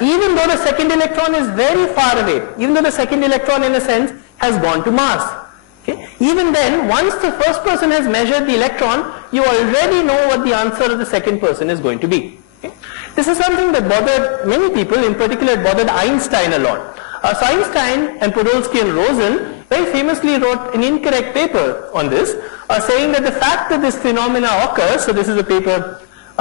Even though the second electron is very far away, even though the second electron in a sense has gone to Mars. Okay? Even then, once the first person has measured the electron, you already know what the answer of the second person is going to be. Okay? This is something that bothered many people, in particular it bothered Einstein a lot. So Einstein and Podolsky and Rosen very famously wrote an incorrect paper on this, saying that the fact that this phenomena occurs, so this is a paper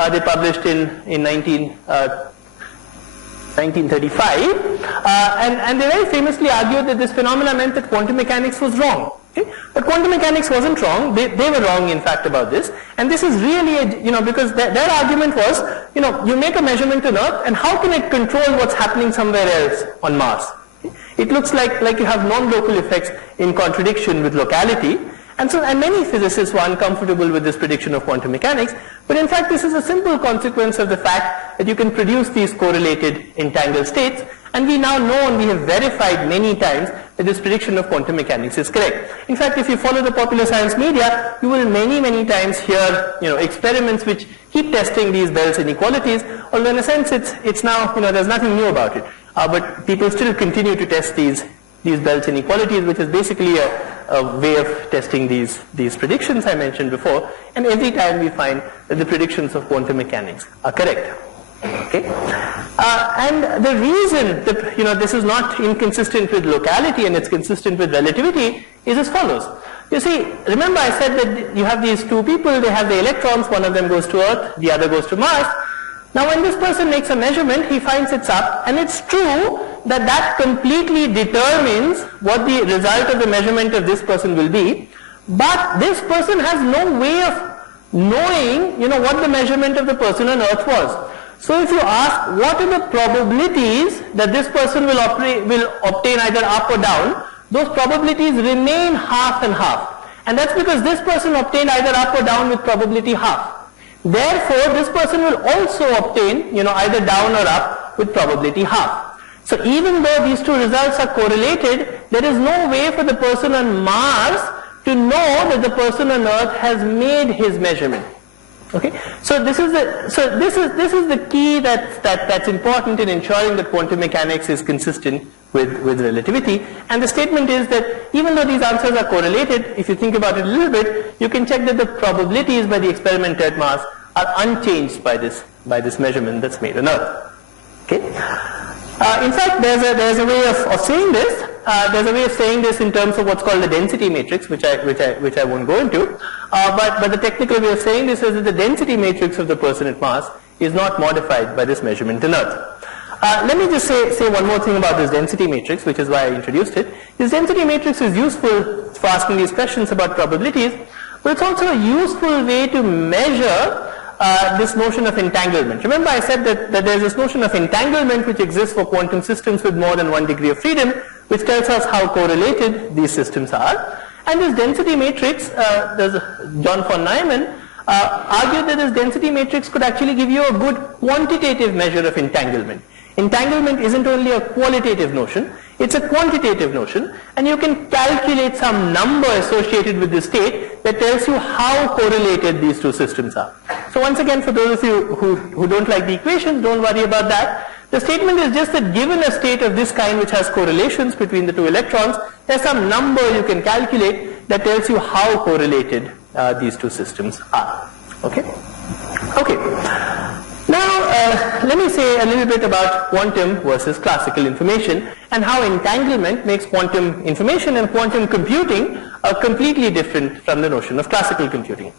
they published in 1935, and they very famously argued that this phenomena meant that quantum mechanics was wrong. Okay? But quantum mechanics wasn't wrong, they were wrong in fact about this, and this is really, because their argument was, you make a measurement on Earth, and how can it control what's happening somewhere else on Mars? It looks like you have non-local effects in contradiction with locality, and many physicists were uncomfortable with this prediction of quantum mechanics, but in fact this is a simple consequence of the fact that you can produce these correlated entangled states, and we now know and we have verified many times that this prediction of quantum mechanics is correct. In fact, if you follow the popular science media, you will many times hear experiments which keep testing these Bell's inequalities, although in a sense it's now, there's nothing new about it. But people still continue to test these Bell's inequalities, which is basically a way of testing these predictions I mentioned before, and every time we find that the predictions of quantum mechanics are correct. Okay? And the reason that this is not inconsistent with locality and it's consistent with relativity is as follows. You see, remember I said that you have these two people, they have the electrons, one of them goes to Earth, the other goes to Mars. Now when this person makes a measurement, he finds it's up, and it's true that completely determines what the result of the measurement of this person will be, but this person has no way of knowing, what the measurement of the person on Earth was. So if you ask what are the probabilities that this person will obtain either up or down, those probabilities remain half and half. And that's because this person obtained either up or down with probability half. Therefore, this person will also obtain, either down or up with probability half. So even though these two results are correlated, there is no way for the person on Mars to know that the person on Earth has made his measurement. Okay, so this is the key that's important in ensuring that quantum mechanics is consistent with relativity. And the statement is that even though these answers are correlated, if you think about it a little bit, you can check that the probabilities by the experiment at Mars are unchanged by this measurement that's made on Earth. Okay. In fact, there's a way of saying this. There's a way of saying this in terms of what's called the density matrix, which I won't go into. But the technical way of saying this is that the density matrix of the person at Mars is not modified by this measurement on Earth. Let me just say one more thing about this density matrix, which is why I introduced it. This density matrix is useful for asking these questions about probabilities, but it's also a useful way to measure this notion of entanglement. Remember I said that there's this notion of entanglement which exists for quantum systems with more than one degree of freedom, which tells us how correlated these systems are. And this density matrix, there's John von Neumann argued that this density matrix could actually give you a good quantitative measure of entanglement. Entanglement isn't only a qualitative notion, it's a quantitative notion, and you can calculate some number associated with the state that tells you how correlated these two systems are. So once again, for those of you who don't like the equations, don't worry about that. The statement is just that given a state of this kind which has correlations between the two electrons, there's some number you can calculate that tells you how correlated these two systems are. Okay? Okay. Now, let me say a little bit about quantum versus classical information and how entanglement makes quantum information and quantum computing completely different from the notion of classical computing.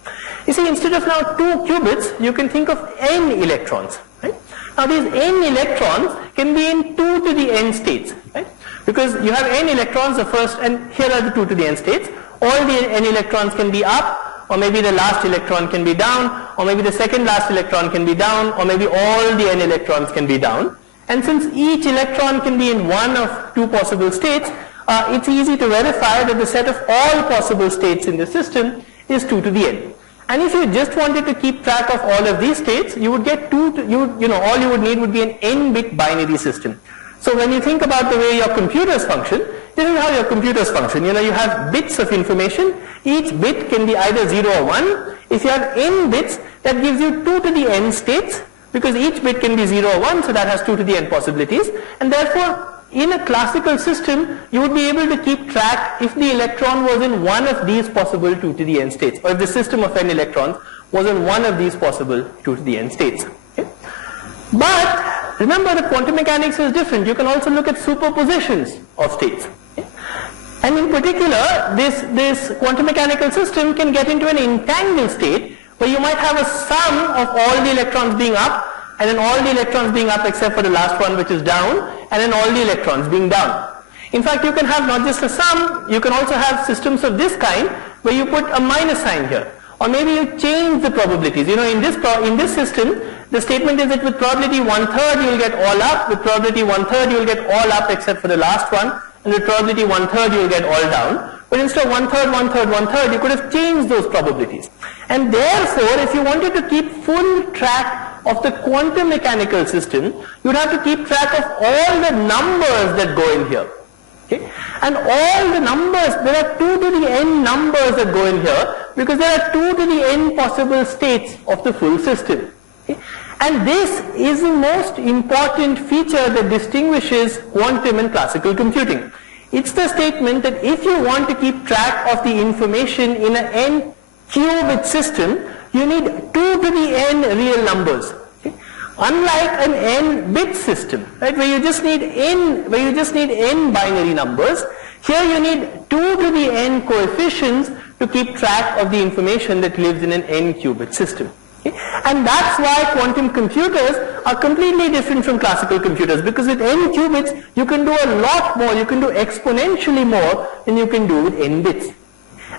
You see, instead of now 2 qubits, you can think of n electrons. Right? Now, these n electrons can be in 2 to the n states. Right? Because you have n electrons, the first, and here are the 2 to the n states. All the n electrons can be up, or maybe the last electron can be down, or maybe the second last electron can be down, or maybe all the n electrons can be down. And since each electron can be in one of 2 possible states, it's easy to verify that the set of all possible states in the system is 2 to the n. And if you just wanted to keep track of all of these states, you would get all you would need would be an n-bit binary system. So when you think about the way your computers function, this is how your computers function. You have bits of information. Each bit can be either 0 or 1. If you have n bits, that gives you 2 to the n states, because each bit can be 0 or 1, so that has 2 to the n possibilities. And therefore, in a classical system, you would be able to keep track if the electron was in one of these possible 2 to the n states, or if the system of n electrons was in one of these possible 2 to the n states. Okay? But remember, the quantum mechanics is different. You can also look at superpositions of states. Okay? And in particular, this quantum mechanical system can get into an entangled state where you might have a sum of all the electrons being up, and then all the electrons being up except for the last one, which is down, and then all the electrons being down. In fact, you can have not just a sum, you can also have systems of this kind where you put a minus sign here, or maybe you change the probabilities. In this system, the statement is that with probability 1/3 you will get all up, with probability 1/3 you will get all up except for the last one, and with probability 1/3 you will get all down. But instead of 1/3, 1/3, 1/3, you could have changed those probabilities. And therefore, if you wanted to keep full track of the quantum mechanical system, you would have to keep track of all the numbers that go in here. Okay? And all the numbers, there are 2 to the n numbers that go in here, because there are 2 to the n possible states of the full system. Okay? And this is the most important feature that distinguishes quantum and classical computing. It's the statement that if you want to keep track of the information in an n qubit system, you need 2 to the n real numbers. Okay? Unlike an n bit system, right, where you just need n binary numbers, here you need 2 to the n coefficients to keep track of the information that lives in an n qubit system. Okay? And that's why quantum computers are completely different from classical computers, because with n qubits you can do a lot more, you can do exponentially more than you can do with n bits.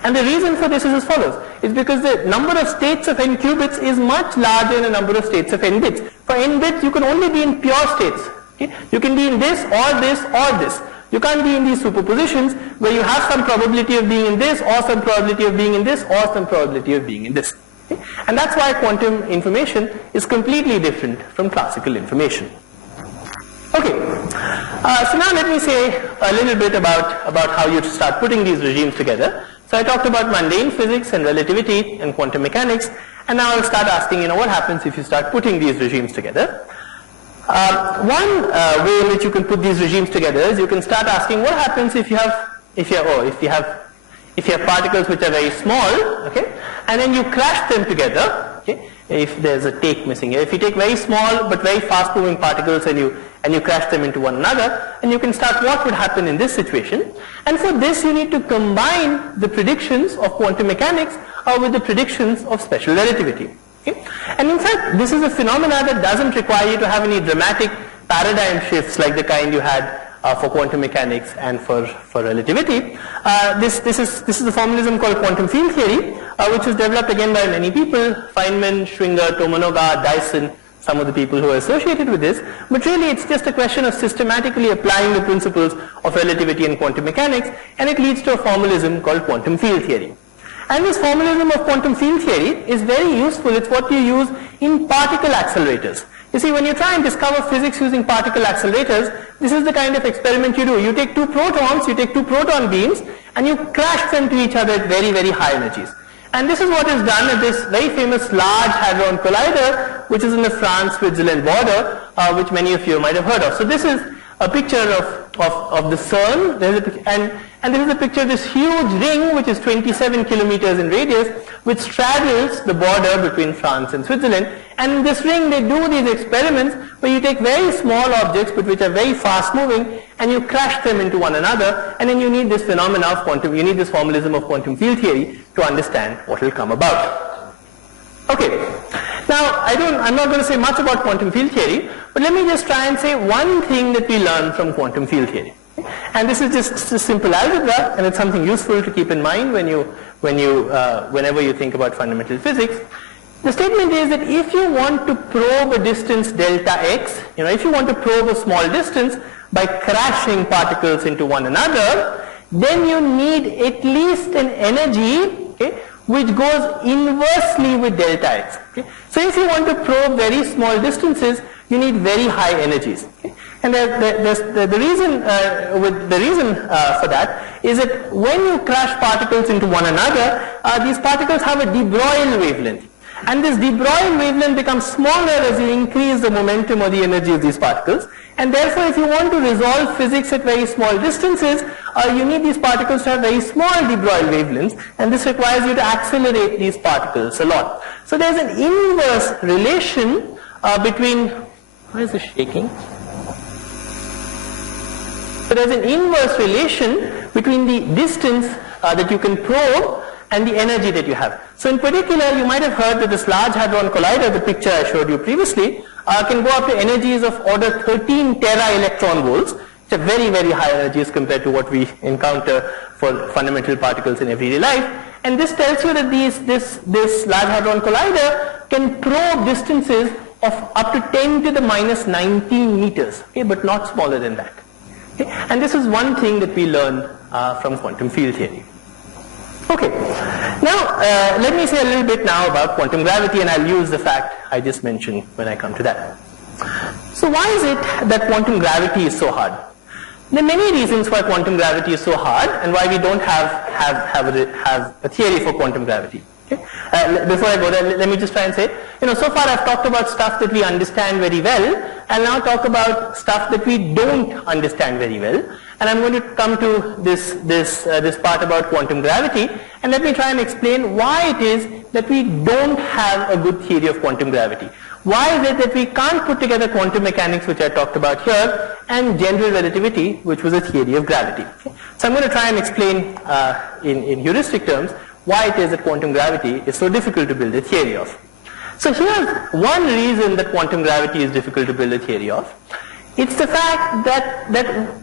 And the reason for this is as follows. It's because the number of states of n qubits is much larger than the number of states of n bits. For n bits, you can only be in pure states. Okay? You can be in this or this or this. You can't be in these superpositions where you have some probability of being in this, or some probability of being in this, or some probability of being in this. Okay? And that's why quantum information is completely different from classical information. Okay, so now let me say a little bit about how you start putting these regimes together. So I talked about mundane physics and relativity and quantum mechanics, and now I'll start asking, what happens if you start putting these regimes together? One way in which you can put these regimes together is you can start asking what happens if you have particles which are very small, okay, and then you crash them together. Okay, if there's a take missing here, if you take very small but very fast moving particles and you crash them into one another, and you can start what would happen in this situation. And for this you need to combine the predictions of quantum mechanics with the predictions of special relativity. Okay? And in fact, this is a phenomena that doesn't require you to have any dramatic paradigm shifts like the kind you had for quantum mechanics and for relativity. This is a formalism called quantum field theory, which was developed again by many people: Feynman, Schwinger, Tomonoga, Dyson, some of the people who are associated with this. But really it's just a question of systematically applying the principles of relativity and quantum mechanics, and it leads to a formalism called quantum field theory. And this formalism of quantum field theory is very useful. It's what you use in particle accelerators. You see, when you try and discover physics using particle accelerators, this is the kind of experiment you do. You take two protons, you take two proton beams, and you crash them to each other at very, very high energies. And this is what is done at this very famous Large Hadron Collider, which is in the France-Switzerland border, which many of you might have heard of. So this is a picture of the CERN, and this is a picture of this huge ring, which is 27 kilometers in radius, which straddles the border between France and Switzerland. And in this ring, they do these experiments where you take very small objects, but which are very fast moving, and you crash them into one another, and then you need this phenomena of quantum, you need this formalism of quantum field theory to understand what will come about. Okay, now I'm not going to say much about quantum field theory, but let me just try and say one thing that we learn from quantum field theory. And this is just simple algebra, and it's something useful to keep in mind whenever you think about fundamental physics. The statement is that if you want to probe a distance delta x, if you want to probe a small distance by crashing particles into one another, then you need at least an energy, okay, which goes inversely with delta x. Okay? So if you want to probe very small distances, you need very high energies. Okay? And the reason for that is that when you crash particles into one another, these particles have a de Broglie wavelength. And this de Broglie wavelength becomes smaller as you increase the momentum or the energy of these particles. And therefore, if you want to resolve physics at very small distances, you need these particles to have very small de Broglie wavelengths, and this requires you to accelerate these particles a lot. So there's an inverse relation between, why is this shaking? So there's an inverse relation between the distance that you can probe and the energy that you have. So in particular, you might have heard that this Large Hadron Collider, the picture I showed you previously, can go up to energies of order 13 tera electron volts, which are very, very high energies compared to what we encounter for fundamental particles in everyday life. And this tells you that this Large Hadron Collider can probe distances of up to 10 to the minus 19 meters, okay, but not smaller than that. Okay? And this is one thing that we learn from quantum field theory. Okay, now let me say a little bit now about quantum gravity, and I'll use the fact I just mentioned when I come to that. So why is it that quantum gravity is so hard? There are many reasons why quantum gravity is so hard and why we don't have a theory for quantum gravity. Okay? Before I go there, let me just try and say, so far I've talked about stuff that we understand very well. I'll now talk about stuff that we don't understand very well. And I'm going to come to this part about quantum gravity, and let me try and explain why it is that we don't have a good theory of quantum gravity. Why is it that we can't put together quantum mechanics, which I talked about here, and general relativity, which was a theory of gravity. Okay? So I'm going to try and explain in heuristic terms why it is that quantum gravity is so difficult to build a theory of. So here's one reason that quantum gravity is difficult to build a theory of. It's the fact that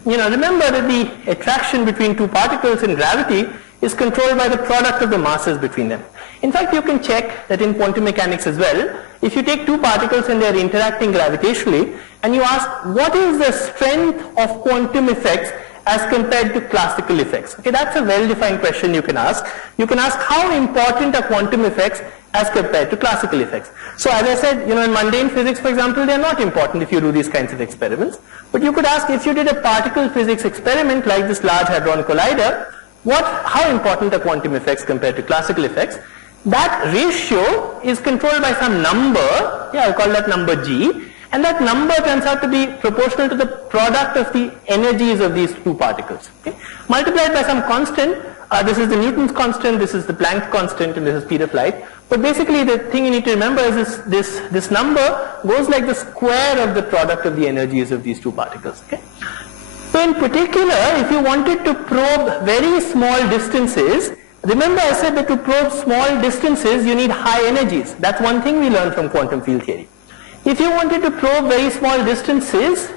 remember that the attraction between two particles in gravity is controlled by the product of the masses between them. In fact, you can check that in quantum mechanics as well. If you take two particles and they're interacting gravitationally, and you ask what is the strength of quantum effects as compared to classical effects. Okay, that's a well-defined question you can ask. You can ask how important are quantum effects as compared to classical effects. So as I said, in mundane physics, for example, they are not important if you do these kinds of experiments. But you could ask, if you did a particle physics experiment like this Large Hadron Collider, how important are quantum effects compared to classical effects? That ratio is controlled by some number, I'll call that number G, and that number turns out to be proportional to the product of the energies of these two particles. Okay? Multiplied by some constant, this is the Newton's constant, this is the Planck constant, and this is speed of light. But basically the thing you need to remember is this number goes like the square of the product of the energies of these two particles. Okay? So in particular, if you wanted to probe very small distances, remember I said that to probe small distances you need high energies. That's one thing we learned from quantum field theory. If you wanted to probe very small distances,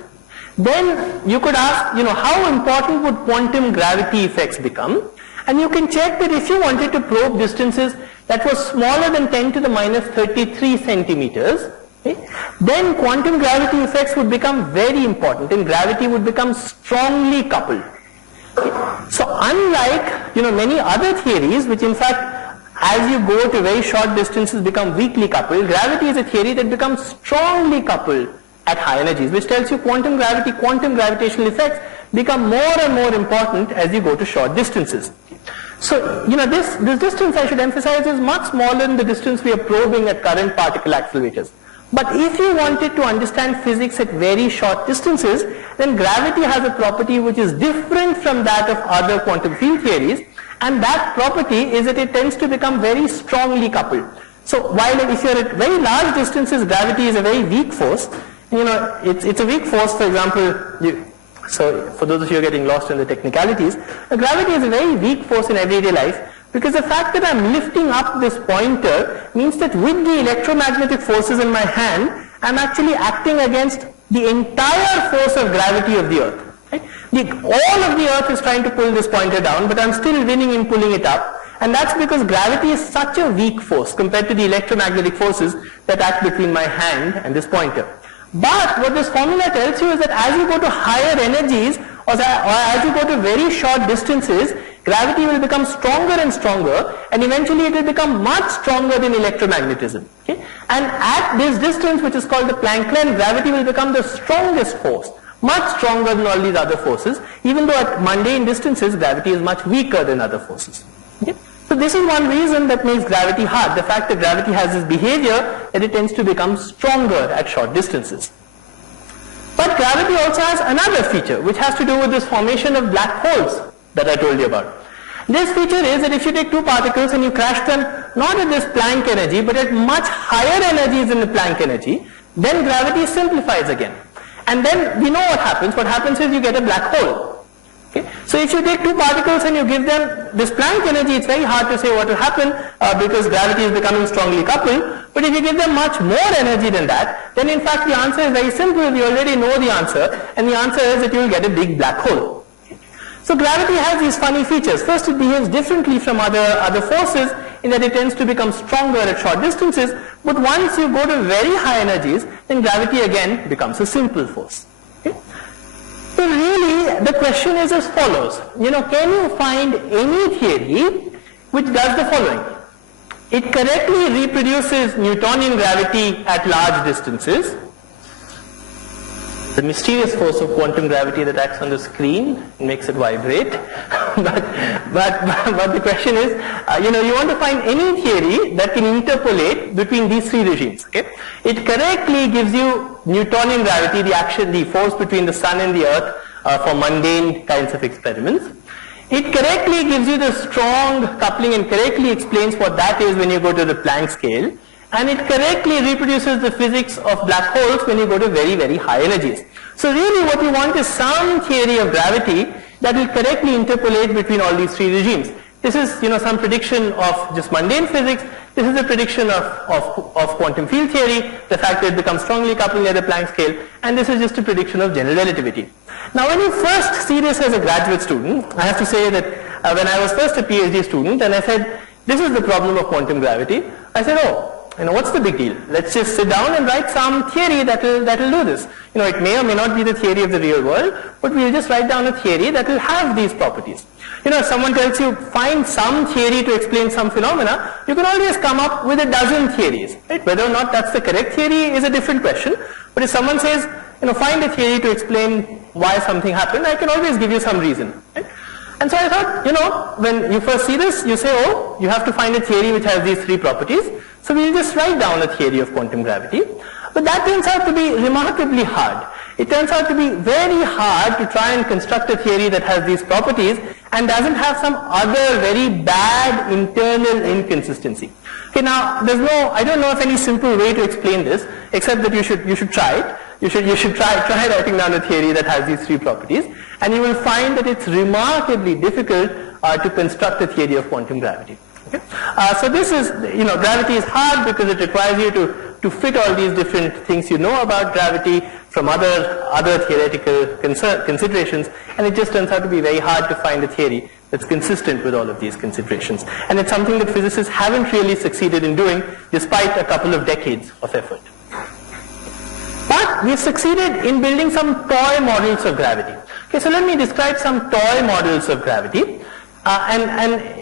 then you could ask, how important would quantum gravity effects become? And you can check that if you wanted to probe distances that was smaller than 10 to the minus 33 centimeters, okay, then quantum gravity effects would become very important, and gravity would become strongly coupled. Okay. So unlike many other theories, which in fact as you go to very short distances become weakly coupled, gravity is a theory that becomes strongly coupled at high energies, which tells you quantum gravitational effects become more and more important as you go to short distances. So, this distance, I should emphasize, is much smaller than the distance we are probing at current particle accelerators. But if you wanted to understand physics at very short distances, then gravity has a property which is different from that of other quantum field theories, and that property is that it tends to become very strongly coupled. So while if you're at very large distances, gravity is a very weak force. It's a weak force, for example, so for those of you who are getting lost in the technicalities, gravity is a very weak force in everyday life, because the fact that I'm lifting up this pointer means that with the electromagnetic forces in my hand, I'm actually acting against the entire force of gravity of the Earth. Right? All of the Earth is trying to pull this pointer down, but I'm still winning in pulling it up. And that's because gravity is such a weak force compared to the electromagnetic forces that act between my hand and this pointer. But what this formula tells you is that as you go to higher energies, or as you go to very short distances, gravity will become stronger and stronger, and eventually it will become much stronger than electromagnetism. Okay? And at this distance, which is called the Planck length, gravity will become the strongest force. much stronger than all these other forces, even though at mundane distances gravity is much weaker than other forces. Okay? So this is one reason that makes gravity hard, the fact that gravity has this behavior that it tends to become stronger at short distances. But gravity also has another feature which has to do with this formation of black holes that I told you about. This feature is that if you take two particles and you crash them not at this Planck energy but at much higher energies than the Planck energy, then gravity simplifies again. And then we know what happens. What happens is you get a black hole. Okay? So if you take two particles and you give them this Planck energy, it's very hard to say what will happen because gravity is becoming strongly coupled. But if you give them much more energy than that, then in fact the answer is very simple. We already know the answer, and the answer is that you will get a big black hole. So gravity has these funny features. First, it behaves differently from other forces in that it tends to become stronger at short distances, but once you go to very high energies, then gravity again becomes a simple force. Okay? So really, the question is as follows. Can you find any theory which does the following? It correctly reproduces Newtonian gravity at large distances. The mysterious force of quantum gravity that acts on the screen makes it vibrate. but the question is, you want to find any theory that can interpolate between these three regimes. Okay? It correctly gives you Newtonian gravity, the force between the sun and the earth for mundane kinds of experiments. It correctly gives you the strong coupling and correctly explains what that is when you go to the Planck scale. And it correctly reproduces the physics of black holes when you go to very, very high energies. So really what you want is some theory of gravity that will correctly interpolate between all these three regimes. This is some prediction of just mundane physics. This is a prediction of quantum field theory, the fact that it becomes strongly coupled at the Planck scale, and this is just a prediction of general relativity. Now when you first see this as a graduate student, I have to say that when I was first a PhD student and I said, this is the problem of quantum gravity, I said, what's the big deal? Let's just sit down and write some theory that will do this. It may or may not be the theory of the real world, but we'll just write down a theory that will have these properties. If someone tells you, find some theory to explain some phenomena, you can always come up with a dozen theories. Right? Whether or not that's the correct theory is a different question. But if someone says, find a theory to explain why something happened, I can always give you some reason. Right? And so I thought, when you first see this, you say, you have to find a theory which has these three properties. So we'll just write down a theory of quantum gravity. But that turns out to be remarkably hard. It turns out to be very hard to try and construct a theory that has these properties and doesn't have some other very bad internal inconsistency. Okay, now I don't know of any simple way to explain this, except that you should try it. You should try writing down a theory that has these three properties, and you will find that it's remarkably difficult to construct a theory of quantum gravity. Okay? So this is, gravity is hard because it requires you to fit all these different things you know about gravity from other theoretical considerations, and it just turns out to be very hard to find a theory that's consistent with all of these considerations. And it's something that physicists haven't really succeeded in doing despite a couple of decades of effort. But we've succeeded in building some toy models of gravity. Okay, so let me describe some toy models of gravity.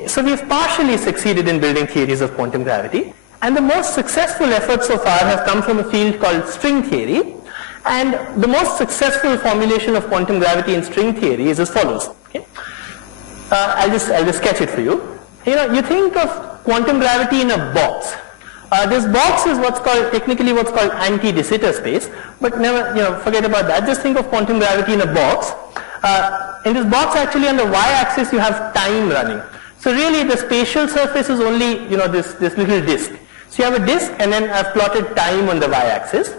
So we've partially succeeded in building theories of quantum gravity, and the most successful efforts so far have come from a field called string theory, and the most successful formulation of quantum gravity in string theory is as follows. Okay? I'll just sketch it for you. You think of quantum gravity in a box. This box is technically what's called anti-de Sitter space, but never, forget about that. Just think of quantum gravity in a box. In this box, actually, on the y-axis, you have time running. So really, the spatial surface is only, this little disk. So you have a disk, and then I've plotted time on the y-axis.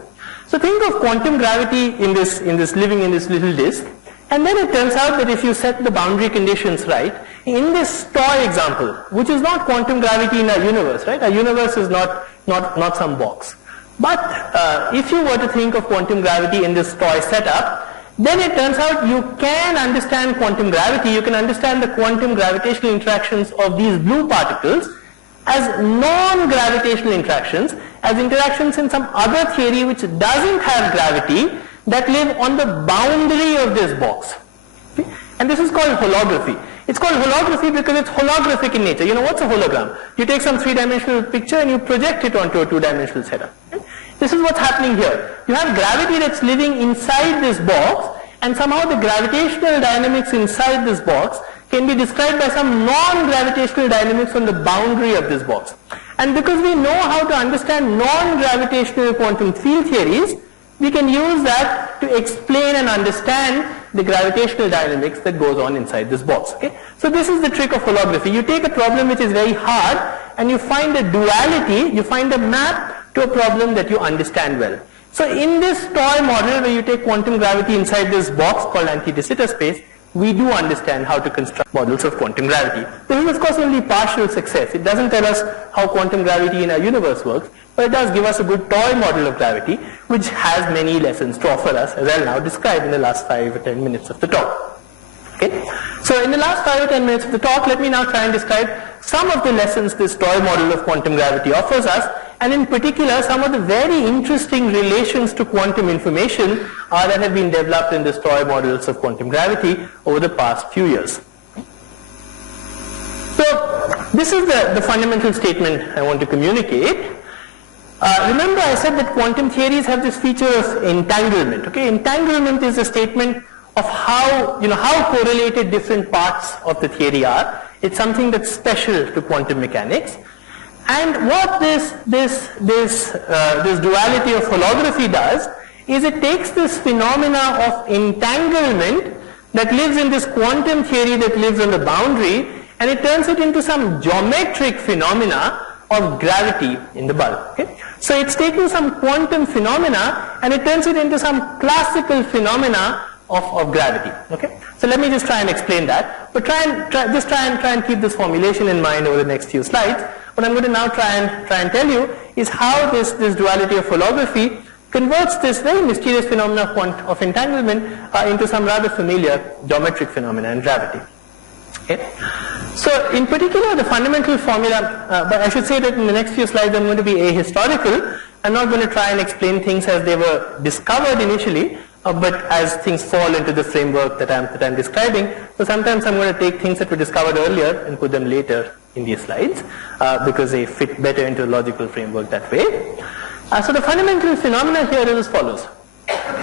So think of quantum gravity living in this little disk, and then it turns out that if you set the boundary conditions right, in this toy example, which is not quantum gravity in our universe, right? Our universe is not some box. But if you were to think of quantum gravity in this toy setup, then it turns out you can understand quantum gravity, you can understand the quantum gravitational interactions of these blue particles as non-gravitational interactions, as interactions in some other theory which doesn't have gravity, that live on the boundary of this box. Okay? And this is called holography. It's called holography because it's holographic in nature. What's a hologram? You take some three-dimensional picture and you project it onto a two-dimensional setup. Okay? This is what's happening here. You have gravity that's living inside this box, and somehow the gravitational dynamics inside this box can be described by some non-gravitational dynamics on the boundary of this box. And because we know how to understand non-gravitational quantum field theories, we can use that to explain and understand the gravitational dynamics that goes on inside this box. Okay? So this is the trick of holography. You take a problem which is very hard and you find a duality, you find a map to a problem that you understand well. So in this toy model where you take quantum gravity inside this box called anti-de Sitter space, we do understand how to construct models of quantum gravity. This is of course only partial success. It doesn't tell us how quantum gravity in our universe works, but it does give us a good toy model of gravity which has many lessons to offer us, as I'll now describe in the last 5 or 10 minutes of the talk. Okay? So in the last 5 or 10 minutes of the talk, let me now try and describe some of the lessons this toy model of quantum gravity offers us, and in particular some of the very interesting relations to quantum information that have been developed in this toy models of quantum gravity over the past few years. So this is the fundamental statement I want to communicate. Remember I said that quantum theories have this feature of entanglement. Okay? Entanglement is a statement of how correlated different parts of the theory are. It's something that's special to quantum mechanics. And what this duality of holography does is it takes this phenomena of entanglement that lives in this quantum theory that lives on the boundary, and it turns it into some geometric phenomena of gravity in the bulk. Okay? So it's taking some quantum phenomena and it turns it into some classical phenomena of gravity. Okay? So let me just try and explain that. But try and keep this formulation in mind over the next few slides. What I'm going to now try and tell you is how this duality of holography converts this very mysterious phenomena of entanglement into some rather familiar geometric phenomena in gravity. Okay? So in particular the fundamental formula, but I should say that in the next few slides I'm going to be ahistorical. I'm not going to try and explain things as they were discovered initially, but as things fall into the framework that I'm describing. So sometimes I'm going to take things that were discovered earlier and put them later in these slides because they fit better into a logical framework that way. So the fundamental phenomena here is as follows.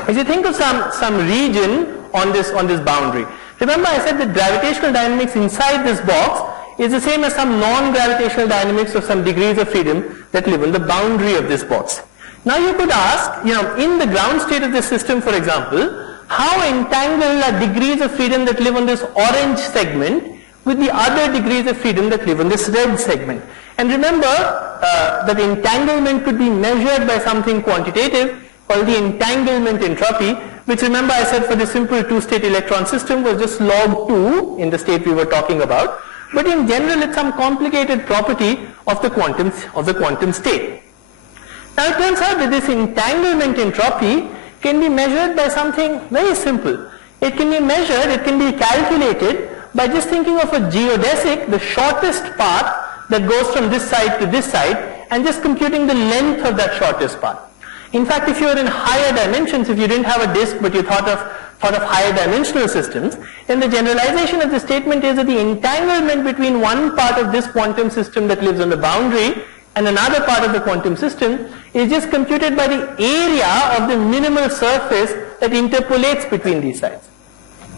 If you think of some region on this boundary, remember I said that gravitational dynamics inside this box is the same as some non-gravitational dynamics of some degrees of freedom that live on the boundary of this box. Now you could ask, in the ground state of this system, for example, how entangled are degrees of freedom that live on this orange segment with the other degrees of freedom that live on this red segment? And remember that entanglement could be measured by something quantitative called the entanglement entropy, which remember I said for the simple two-state electron system was just log 2 in the state we were talking about. But in general it's some complicated property of the quantum state. Now it turns out that this entanglement entropy can be measured by something very simple. It can be measured, it can be calculated by just thinking of a geodesic, the shortest path that goes from this side to this side, and just computing the length of that shortest path. In fact, if you were in higher dimensions, if you didn't have a disk but you thought of higher dimensional systems, then the generalization of the statement is that the entanglement between one part of this quantum system that lives on the boundary and another part of the quantum system is just computed by the area of the minimal surface that interpolates between these sides.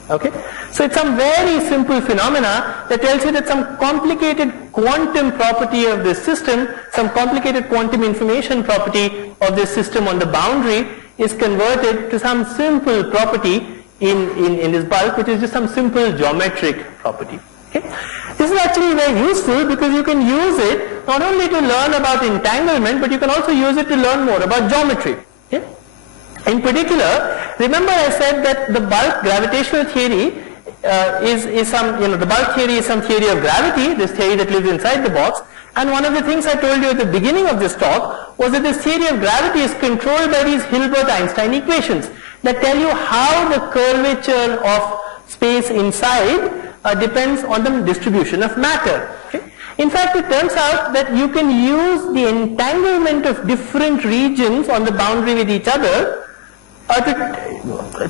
Okay? So it's some very simple phenomena that tells you that some complicated quantum property of this system, some complicated quantum information property of this system on the boundary is converted to some simple property in this bulk, which is just some simple geometric property. Okay? This is actually very useful because you can use it not only to learn about entanglement, but you can also use it to learn more about geometry. Okay? In particular, remember I said that the bulk gravitational theory is some, the bulk theory is some theory of gravity, this theory that lives inside the box. And one of the things I told you at the beginning of this talk was that this theory of gravity is controlled by these Hilbert-Einstein equations that tell you how the curvature of space inside depends on the distribution of matter. Okay? In fact, it turns out that you can use the entanglement of different regions on the boundary with each other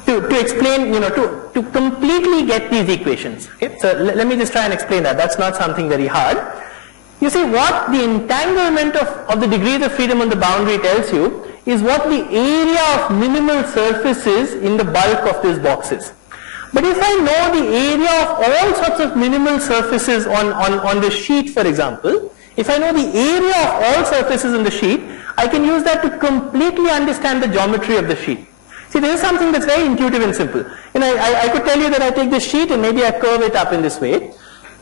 to explain, to completely get these equations. Okay? So let me just try and explain that. That's not something very hard. You see, what the entanglement of the degrees of freedom on the boundary tells you is what the area of minimal surface is in the bulk of this box is. But if I know the area of all sorts of minimal surfaces on the sheet, for example, if I know the area of all surfaces in the sheet, I can use that to completely understand the geometry of the sheet. See, this is something that's very intuitive and simple. I could tell you that I take this sheet and maybe I curve it up in this way.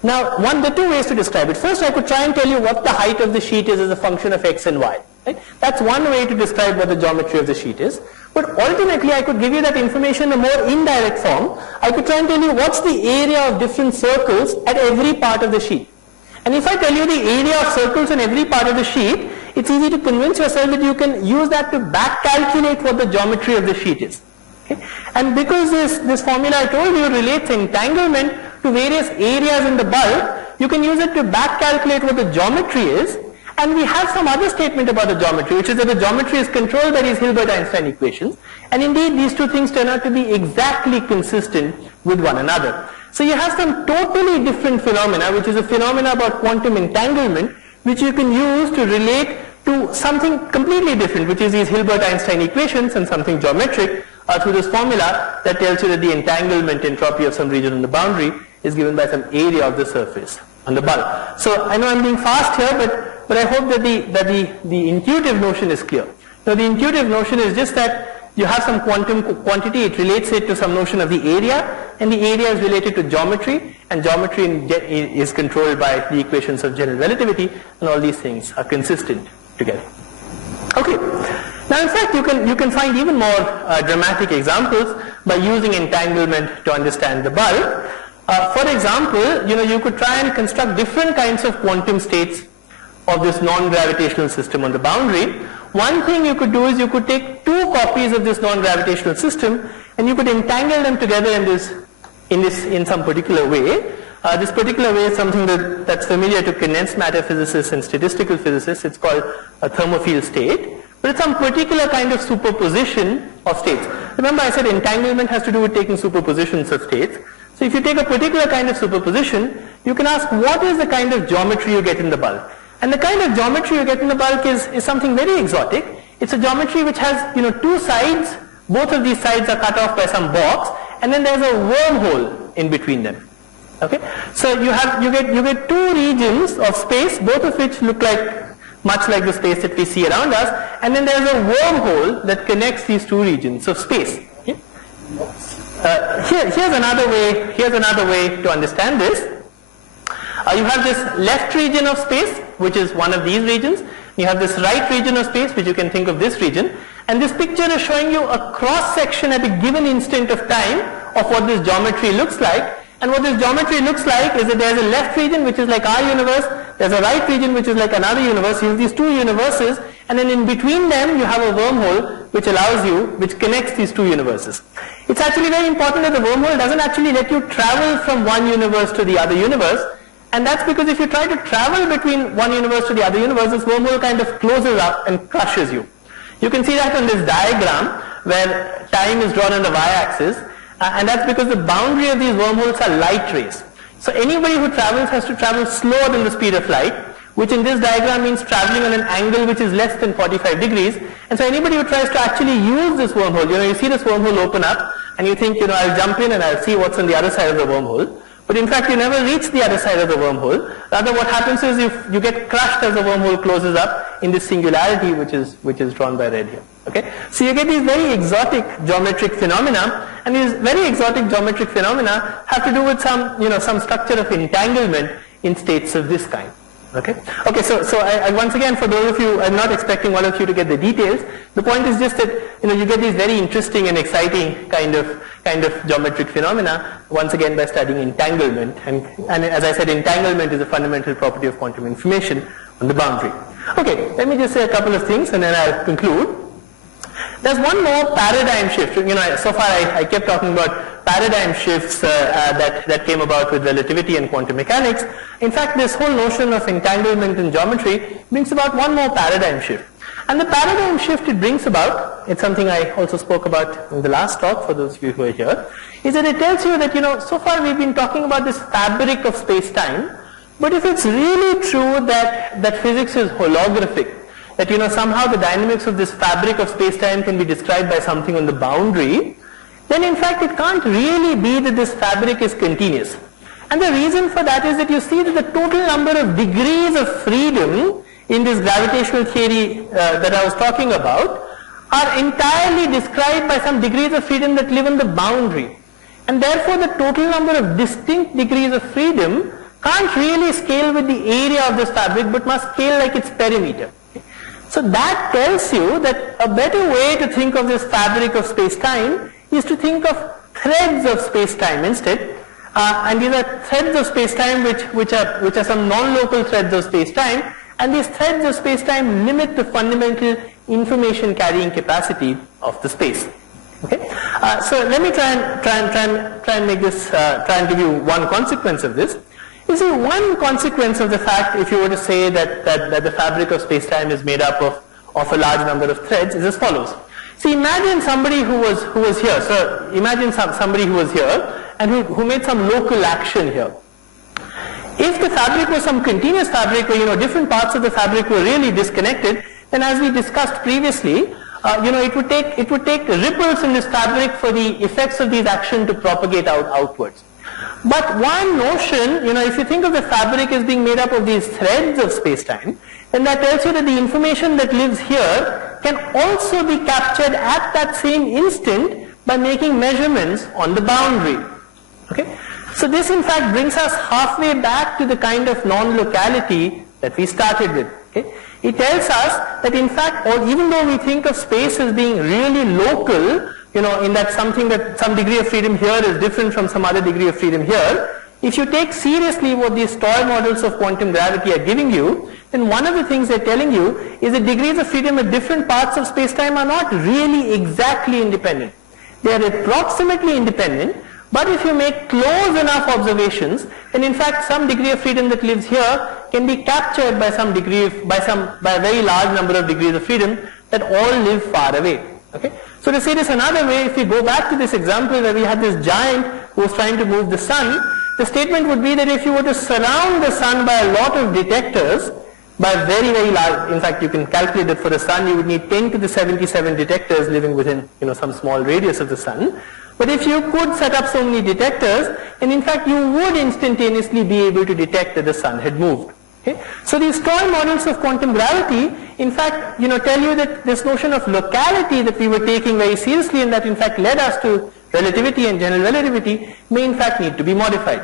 Now, there are two ways to describe it. First, I could try and tell you what the height of the sheet is as a function of x and y. Right? That's one way to describe what the geometry of the sheet is. But ultimately, I could give you that information in a more indirect form. I could try and tell you what's the area of different circles at every part of the sheet. And if I tell you the area of circles in every part of the sheet, it's easy to convince yourself that you can use that to back calculate what the geometry of the sheet is. Okay? And because this formula I told you relates entanglement to various areas in the bulk, you can use it to back calculate what the geometry is. And we have some other statement about the geometry, which is that the geometry is controlled by these Hilbert-Einstein equations. And indeed, these two things turn out to be exactly consistent with one another. So you have some totally different phenomena, which is a phenomena about quantum entanglement, which you can use to relate to something completely different, which is these Hilbert-Einstein equations, and something geometric through this formula that tells you that the entanglement entropy of some region on the boundary is given by some area of the surface on the bulk. So I know I'm being fast here, but I hope that the intuitive notion is clear. Now the intuitive notion is just that you have some quantum quantity, it relates it to some notion of the area, and the area is related to geometry, and geometry is controlled by the equations of general relativity, and all these things are consistent together. Okay. Now in fact you can find even more dramatic examples by using entanglement to understand the bulk. For example, you could try and construct different kinds of quantum states of this non-gravitational system on the boundary. One thing you could do is you could take two copies of this non-gravitational system and you could entangle them together in some particular way. This particular way is something that's familiar to condensed matter physicists and statistical physicists. It's called a thermofield state. But it's some particular kind of superposition of states. Remember I said entanglement has to do with taking superpositions of states. So if you take a particular kind of superposition, you can ask what is the kind of geometry you get in the bulk. And the kind of geometry you get in the bulk is something very exotic. It's a geometry which has two sides. Both of these sides are cut off by some box, and then there's a wormhole in between them. Okay, so you get two regions of space, both of which look much like the space that we see around us, and then there's a wormhole that connects these two regions of space. Okay? Here's another way to understand this. You have this left region of space, which is one of these regions. You have this right region of space, which you can think of this region. And this picture is showing you a cross-section at a given instant of time of what this geometry looks like. And what this geometry looks like is that there's a left region, which is like our universe. There's a right region, which is like another universe. You have these two universes. And then in between them, you have a wormhole, which connects these two universes. It's actually very important that the wormhole doesn't actually let you travel from one universe to the other universe. And that's because if you try to travel between one universe to the other universe, this wormhole kind of closes up and crushes you. You can see that on this diagram where time is drawn on the y-axis, and that's because the boundary of these wormholes are light rays. So anybody who travels has to travel slower than the speed of light, which in this diagram means traveling on an angle which is less than 45 degrees. And so anybody who tries to actually use this wormhole, you see this wormhole open up, and you think, I'll jump in and I'll see what's on the other side of the wormhole. But in fact, you never reach the other side of the wormhole. Rather, what happens is you get crushed as the wormhole closes up in this singularity, which is drawn by red here. Okay, so you get these very exotic geometric phenomena, and these very exotic geometric phenomena have to do with some structure of entanglement in states of this kind. Okay. So I once again, for those of you, I'm not expecting all of you to get the details. The point is just that you get these very interesting and exciting kind of geometric phenomena once again by studying entanglement. And as I said, entanglement is a fundamental property of quantum information on the boundary. Okay, let me just say a couple of things and then I'll conclude. There's one more paradigm shift. So far I kept talking about paradigm shifts that came about with relativity and quantum mechanics. In fact, this whole notion of entanglement in geometry brings about one more paradigm shift. And the paradigm shift it brings about, it's something I also spoke about in the last talk for those of you who are here, is that it tells you that, so far we've been talking about this fabric of space-time, but if it's really true that physics is holographic, that somehow the dynamics of this fabric of space-time can be described by something on the boundary, then in fact it can't really be that this fabric is continuous. And the reason for that is that you see that the total number of degrees of freedom in this gravitational theory that I was talking about are entirely described by some degrees of freedom that live on the boundary. And therefore the total number of distinct degrees of freedom can't really scale with the area of this fabric, but must scale like its perimeter. So that tells you that a better way to think of this fabric of space-time is to think of threads of space-time instead. And these are threads of space-time which are some non-local threads of space-time, and these threads of space-time limit the fundamental information carrying capacity of the space. Okay? So let me try and make this, try and give you one consequence of this. You see, one consequence of the fact, if you were to say that the fabric of space-time is made up of a large number of threads, is as follows. See, imagine somebody who was here. So imagine somebody who was here and who made some local action here. If the fabric was some continuous fabric where different parts of the fabric were really disconnected, then as we discussed previously, it would take ripples in this fabric for the effects of these actions to propagate outwards. But one notion, if you think of the fabric as being made up of these threads of space-time, then that tells you that the information that lives here can also be captured at that same instant by making measurements on the boundary. Okay? So this in fact brings us halfway back to the kind of non-locality that we started with. Okay? It tells us that in fact, or even though we think of space as being really local, in that some degree of freedom here is different from some other degree of freedom here, if you take seriously what these toy models of quantum gravity are giving you, then one of the things they're telling you is that degrees of freedom at different parts of space-time are not really exactly independent. They are approximately independent, but if you make close enough observations, then in fact some degree of freedom that lives here can be captured by a very large number of degrees of freedom that all live far away. Okay? So to say this another way, if we go back to this example where we had this giant who was trying to move the sun, the statement would be that if you were to surround the sun by a lot of detectors, by very, very large, in fact you can calculate that for the sun you would need 10 to the 77 detectors living within some small radius of the sun. But if you could set up so many detectors, then in fact you would instantaneously be able to detect that the sun had moved. Okay? So these toy models of quantum gravity, in fact, tell you that this notion of locality that we were taking very seriously and that in fact led us to relativity and general relativity may in fact need to be modified.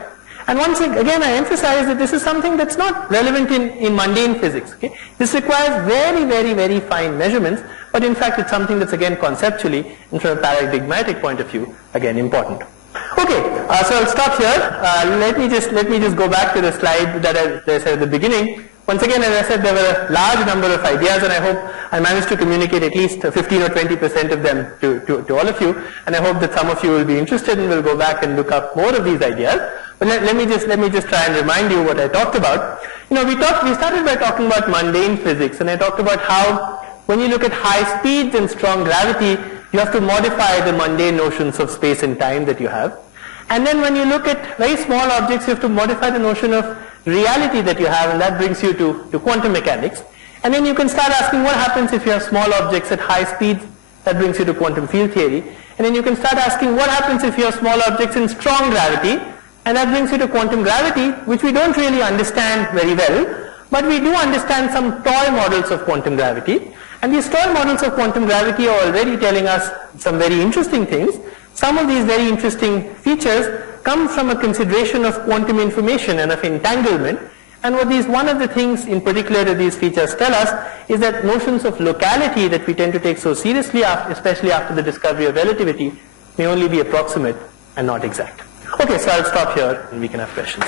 And once again I emphasize that this is something that's not relevant in mundane physics. Okay? This requires very, very, very fine measurements, but in fact it's something that's again conceptually and from a paradigmatic point of view again important. Okay, so I'll stop here. Let me just go back to the slide that I said at the beginning. Once again, as I said, there were a large number of ideas, and I hope I managed to communicate at least 15 or 20% of them to all of you. And I hope that some of you will be interested and will go back and look up more of these ideas. But let me just try and remind you what I talked about. We started by talking about mundane physics, and I talked about how when you look at high speeds and strong gravity, you have to modify the mundane notions of space and time that you have. And then when you look at very small objects, you have to modify the notion of reality that you have, and that brings you to quantum mechanics. And then you can start asking what happens if you have small objects at high speeds, that brings you to quantum field theory. And then you can start asking what happens if you have small objects in strong gravity, and that brings you to quantum gravity, which we don't really understand very well, but we do understand some toy models of quantum gravity. And these toy models of quantum gravity are already telling us some very interesting things. Some of these very interesting features come from a consideration of quantum information and of entanglement. And one of the things in particular that these features tell us is that notions of locality that we tend to take so seriously, especially after the discovery of relativity, may only be approximate and not exact. Okay, so I'll stop here and we can have questions.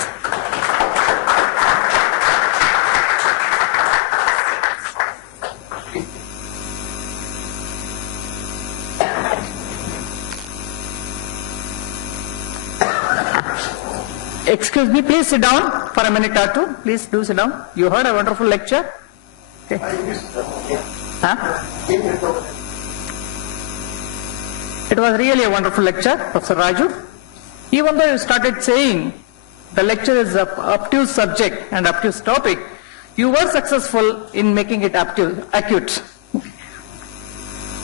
Excuse me, please sit down for a minute or two. Please do sit down. You heard a wonderful lecture? Okay. Huh? It was really a wonderful lecture, Professor Raju. Even though you started saying the lecture is an obtuse subject and obtuse topic, you were successful in making it acute.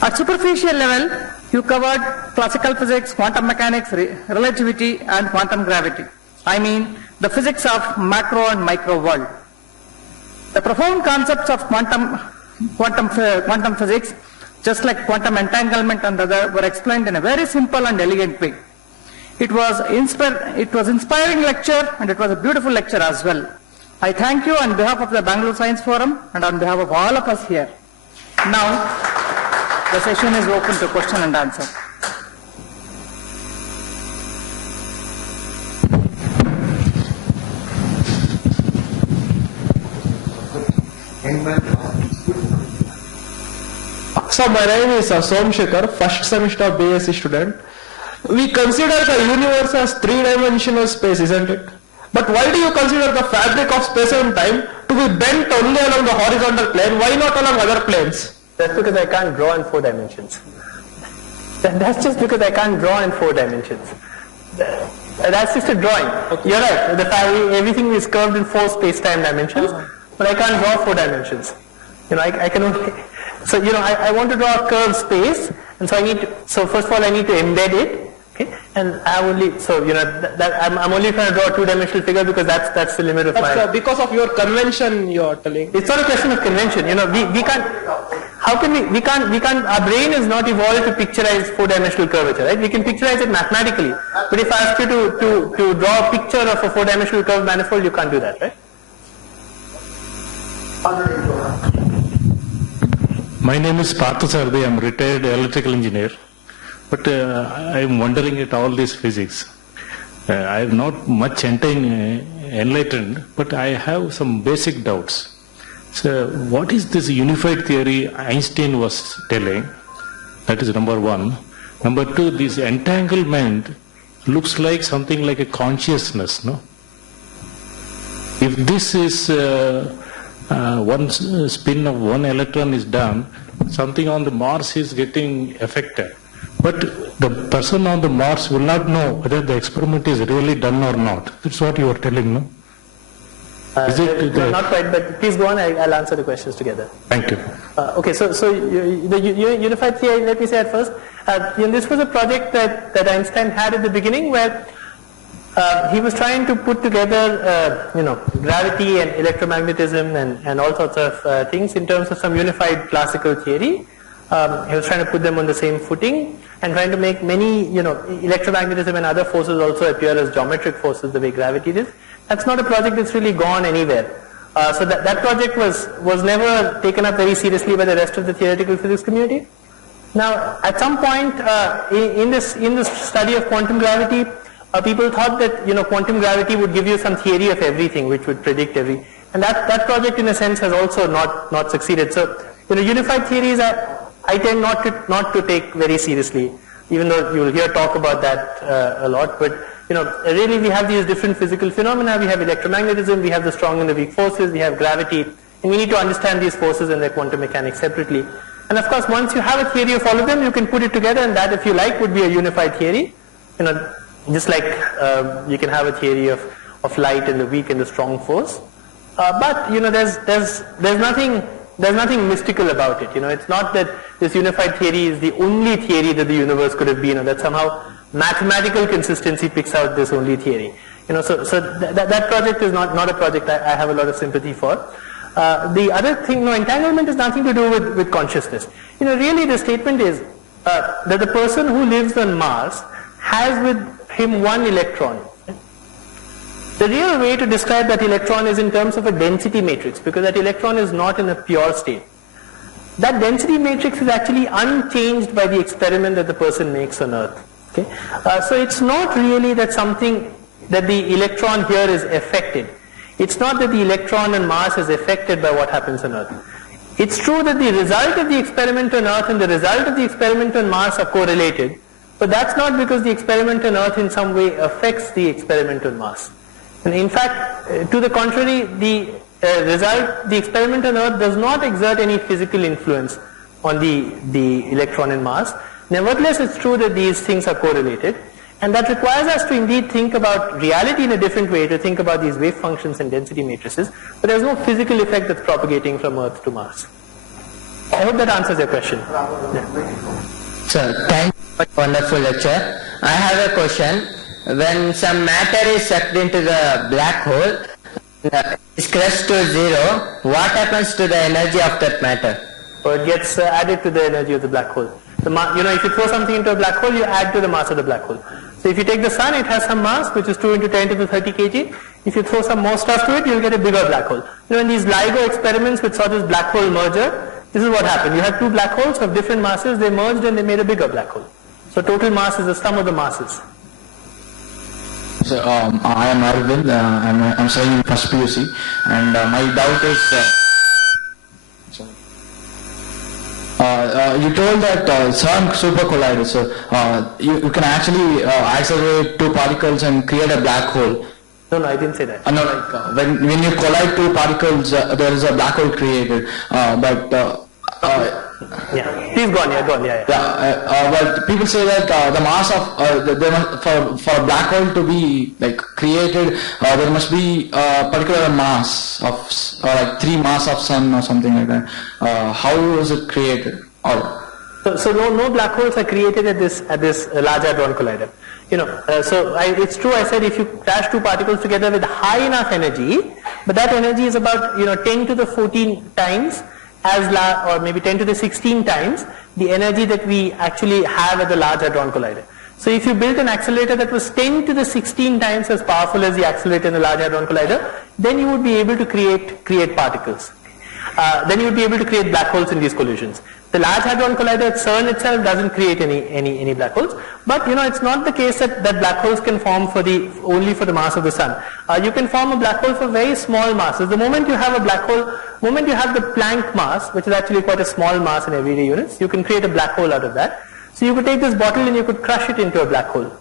At superficial level, you covered classical physics, quantum mechanics, relativity, and quantum gravity. I mean, the physics of macro and micro world. The profound concepts of quantum physics, just like quantum entanglement and other, were explained in a very simple and elegant way. It was inspiring lecture, and it was a beautiful lecture as well. I thank you on behalf of the Bangalore Science Forum and on behalf of all of us here. Now, the session is open to question and answer. So my name is Somshekar, first semester of BSc student. We consider the universe as three-dimensional space, isn't it? But why do you consider the fabric of space and time to be bent only along the horizontal plane? Why not along other planes? That's because I can't draw in 4 dimensions. That's just because I can't draw in 4 dimensions. That's just a drawing. Okay. You're right. Everything is curved in 4 space-time dimensions, but I can't draw 4 dimensions. I can only. So I want to draw a curved space, and so So first of all, I need to embed it. Okay, and I'm only trying to draw a 2-dimensional figure because that's the limit of my. Because of your convention, you're telling. It's not a question of convention. We can't. How can we can't. Our brain is not evolved to picturize 4-dimensional curvature, right? We can picturize it mathematically, but if I ask you to draw a picture of a 4-dimensional curved manifold, you can't do that, right? My name is Parthasarthi. I'm retired electrical engineer. But I'm wondering at all this physics. I am not much enlightened, but I have some basic doubts. So what is this unified theory Einstein was telling? That is number one. Number two, this entanglement looks like something like a consciousness, no? If this is one spin of one electron is done, something on the Mars is getting affected. But the person on the Mars will not know whether the experiment is really done or not. That's what you are telling, no? Not quite, but please go on. I'll answer the questions together. Thank you. Okay, so the unified theory, let me say at first, this was a project that Einstein had at the beginning where he was trying to put together, gravity and electromagnetism and all sorts of things in terms of some unified classical theory. He was trying to put them on the same footing and trying to make many, electromagnetism and other forces also appear as geometric forces the way gravity is. That's not a project that's really gone anywhere. So that project was never taken up very seriously by the rest of the theoretical physics community. Now, at some point in this study of quantum gravity, people thought that quantum gravity would give you some theory of everything, which would predict everything, and that project in a sense has also not succeeded. So unified theories I tend not to take very seriously, even though you will hear talk about that a lot. But really we have these different physical phenomena. We have electromagnetism, we have the strong and the weak forces, we have gravity, and we need to understand these forces and their quantum mechanics separately. And of course, once you have a theory of all of them, you can put it together, and that, if you like, would be a unified theory. Just like you can have a theory of light and the weak and the strong force. But there's nothing mystical about it. It's not that this unified theory is the only theory that the universe could have been, or that somehow mathematical consistency picks out this only theory. So that project is not a project I have a lot of sympathy for. The other thing, entanglement has nothing to do with consciousness. Really the statement is that the person who lives on Mars has with him one electron. The real way to describe that electron is in terms of a density matrix, because that electron is not in a pure state. That density matrix is actually unchanged by the experiment that the person makes on Earth. Okay? So it's not really that the electron here is affected. It's not that the electron on Mars is affected by what happens on Earth. It's true that the result of the experiment on Earth and the result of the experiment on Mars are correlated, but that's not because the experiment on Earth in some way affects the experiment on Mars. And in fact, to the contrary, the experiment on Earth does not exert any physical influence on the electron in Mars. Nevertheless, it's true that these things are correlated. And that requires us to indeed think about reality in a different way, to think about these wave functions and density matrices, but there's no physical effect that's propagating from Earth to Mars. I hope that answers your question. So, thank you for the wonderful lecture. I have a question. When some matter is sucked into the black hole, is crushed to zero, what happens to the energy of that matter? Or it gets added to the energy of the black hole. If you throw something into a black hole, you add to the mass of the black hole. So if you take the sun, it has some mass, which is 2 into 10 to the 30 kg. If you throw some more stuff to it, you'll get a bigger black hole. In these LIGO experiments which saw this black hole merger, this is what happened. You had two black holes of different masses, they merged and they made a bigger black hole. So total mass is the sum of the masses. So I am Arvind, I'm studying first PUC, and my doubt is, you told that CERN super collider, so you can actually accelerate two particles and create a black hole. No, I didn't say that. No, like when you collide two particles, there is a black hole created, yeah, please go on, yeah. But people say that the mass of for a black hole to be like created, there must be a particular mass of like 3 mass of sun or something like that. How is it created? So no black holes are created at this Large Hadron Collider. It's true. I said if you crash two particles together with high enough energy, but that energy is about 10 to the 14 times or maybe 10 to the 16 times the energy that we actually have at the Large Hadron Collider. So if you built an accelerator that was 10 to the 16 times as powerful as the accelerator in the Large Hadron Collider, then you would be able to create particles. Then you would be able to create black holes in these collisions. The Large Hadron Collider at CERN itself doesn't create any black holes, but it's not the case that black holes can form only for the mass of the sun. You can form a black hole for very small masses. The moment you have a black hole, moment you have the Planck mass, which is actually quite a small mass in everyday units, you can create a black hole out of that. So you could take this bottle and you could crush it into a black hole.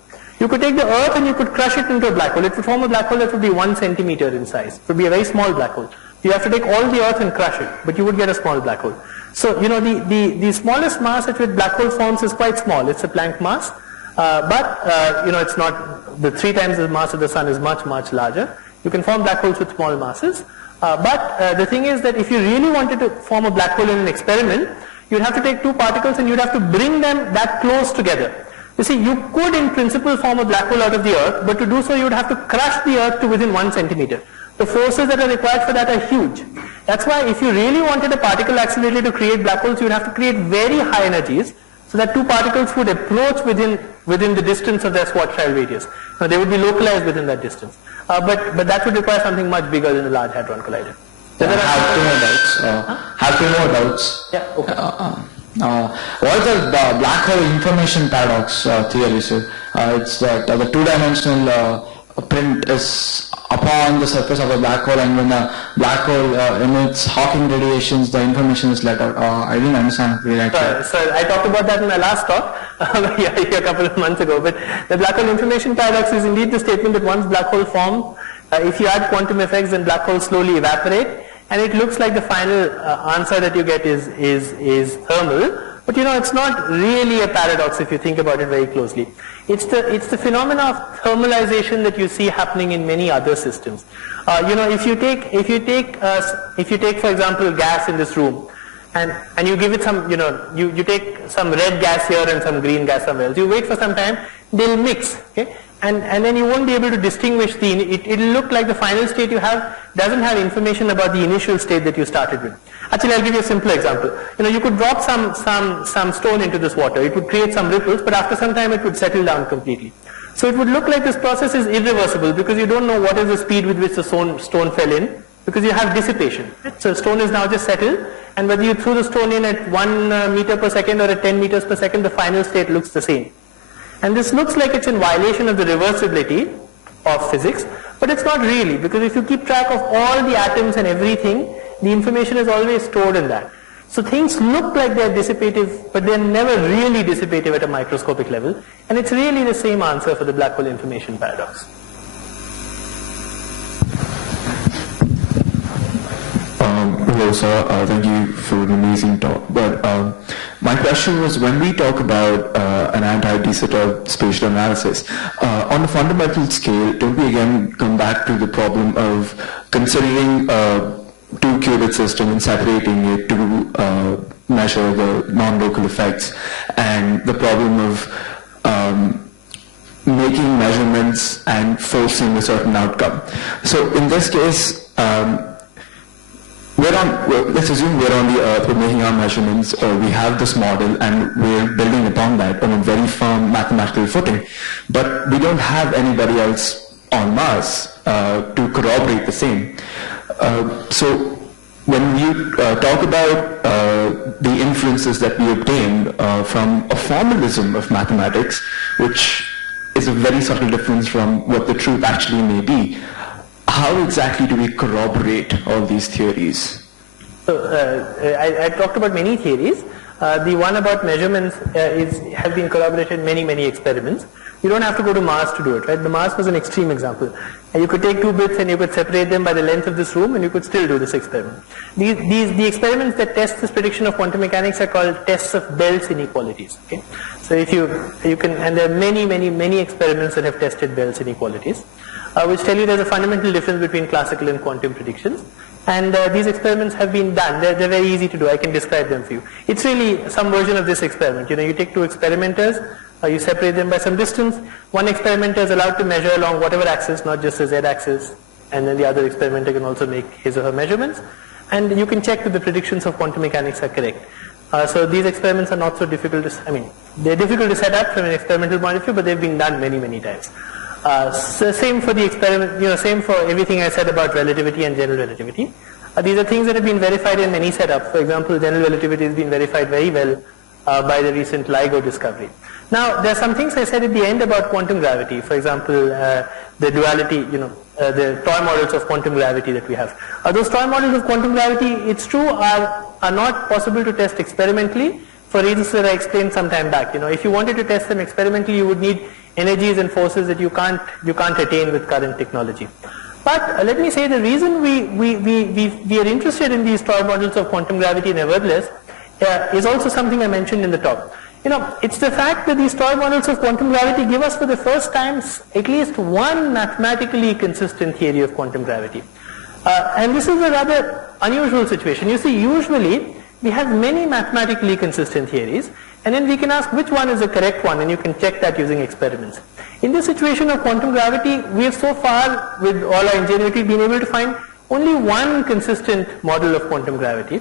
You could take the Earth and you could crush it into a black hole. It would form a black hole that would be 1 centimeter in size. It would be a very small black hole. You have to take all the Earth and crush it, but you would get a small black hole. So, the smallest mass at which black hole forms is quite small. It's a Planck mass, it's not, the 3 times the mass of the sun is much, much larger. You can form black holes with small masses. The thing is that if you really wanted to form a black hole in an experiment, you'd have to take two particles and you'd have to bring them that close together. You see, you could in principle form a black hole out of the Earth, but to do so you would have to crush the Earth to within 1 centimeter. The forces that are required for that are huge. That's why if you really wanted a particle accelerator to create black holes, you would have to create very high energies so that two particles would approach within the distance of their Schwarzschild radius. Now they would be localized within that distance. But that would require something much bigger than the Large Hadron Collider. Have two more doubts. Yeah, okay. What is the black hole information paradox theory, sir? It's that the two-dimensional print is upon the surface of a black hole, and when the black hole emits Hawking radiations, the information is let out. I didn't understand it. So I talked about that in my last talk, a couple of months ago. But the black hole information paradox is indeed the statement that once black hole form, if you add quantum effects, then black holes slowly evaporate, and it looks like the final answer that you get is thermal. But it's not really a paradox if you think about it very closely. It's the phenomena of thermalization that you see happening in many other systems. If you take for example gas in this room, and you give it some, you take some red gas here and some green gas somewhere else. You wait for some time, they'll mix, okay? And then you won't be able to distinguish it'll look like the final state you have doesn't have information about the initial state that you started with. Actually, I'll give you a simpler example. You could drop some stone into this water. It would create some ripples, but after some time it would settle down completely. So it would look like this process is irreversible because you don't know what is the speed with which the stone fell in, because you have dissipation. So stone is now just settled, and whether you threw the stone in at 1 meter per second or at 10 meters per second, the final state looks the same. And this looks like it's in violation of the reversibility of physics, but it's not really, because if you keep track of all the atoms and everything, the information is always stored in that. So things look like they're dissipative, but they're never really dissipative at a microscopic level, and it's really the same answer for the black hole information paradox. Hello sir, thank you for an amazing talk, but My question was, when we talk about an anti-de Sitter spatial analysis, on a fundamental scale, don't we again come back to the problem of considering a two-qubit system and separating it to measure the non-local effects, and the problem of making measurements and forcing a certain outcome. So in this case, let's assume we're on the Earth, we're making our measurements, we have this model, and we're building upon that on a very firm mathematical footing, but we don't have anybody else on Mars to corroborate the same. So when you talk about the inferences that we obtain from a formalism of mathematics, which is a very subtle difference from what the truth actually may be, how exactly do we corroborate all these theories? So I talked about many theories. The one about measurements has been corroborated in many experiments. You don't have to go to Mars to do it, right? The Mars was an extreme example. You could take 2 bits and you could separate them by the length of this room, and you could still do this experiment. The experiments that test this prediction of quantum mechanics are called tests of Bell's inequalities. Okay? So if you can, and there are many experiments that have tested Bell's inequalities, which tell you there's a fundamental difference between classical and quantum predictions. And these experiments have been done. They're very easy to do. I can describe them for you. It's really some version of this experiment. You take 2 experimenters, you separate them by some distance. One experimenter is allowed to measure along whatever axis, not just the z-axis, and then the other experimenter can also make his or her measurements. And you can check that the predictions of quantum mechanics are correct. So these experiments are not so difficult to, they're difficult to set up from an experimental point of view, but they've been done many times. So same for the experiment, same for everything I said about relativity and general relativity. These are things that have been verified in many setups. For example, general relativity has been verified very well by the recent LIGO discovery. Now, there are some things I said at the end about quantum gravity. For example, the duality, the toy models of quantum gravity that we have. Those toy models of quantum gravity, it's true, are not possible to test experimentally for reasons that I explained some time back. If you wanted to test them experimentally, you would need energies and forces that you can't attain with current technology. But let me say the reason we are interested in these toy models of quantum gravity nevertheless is also something I mentioned in the talk. It's the fact that these toy models of quantum gravity give us for the first time at least one mathematically consistent theory of quantum gravity. And this is a rather unusual situation. You see, usually we have many mathematically consistent theories, and then we can ask which one is the correct one, and you can check that using experiments. In this situation of quantum gravity, we have so far, with all our ingenuity, been able to find only one consistent model of quantum gravity,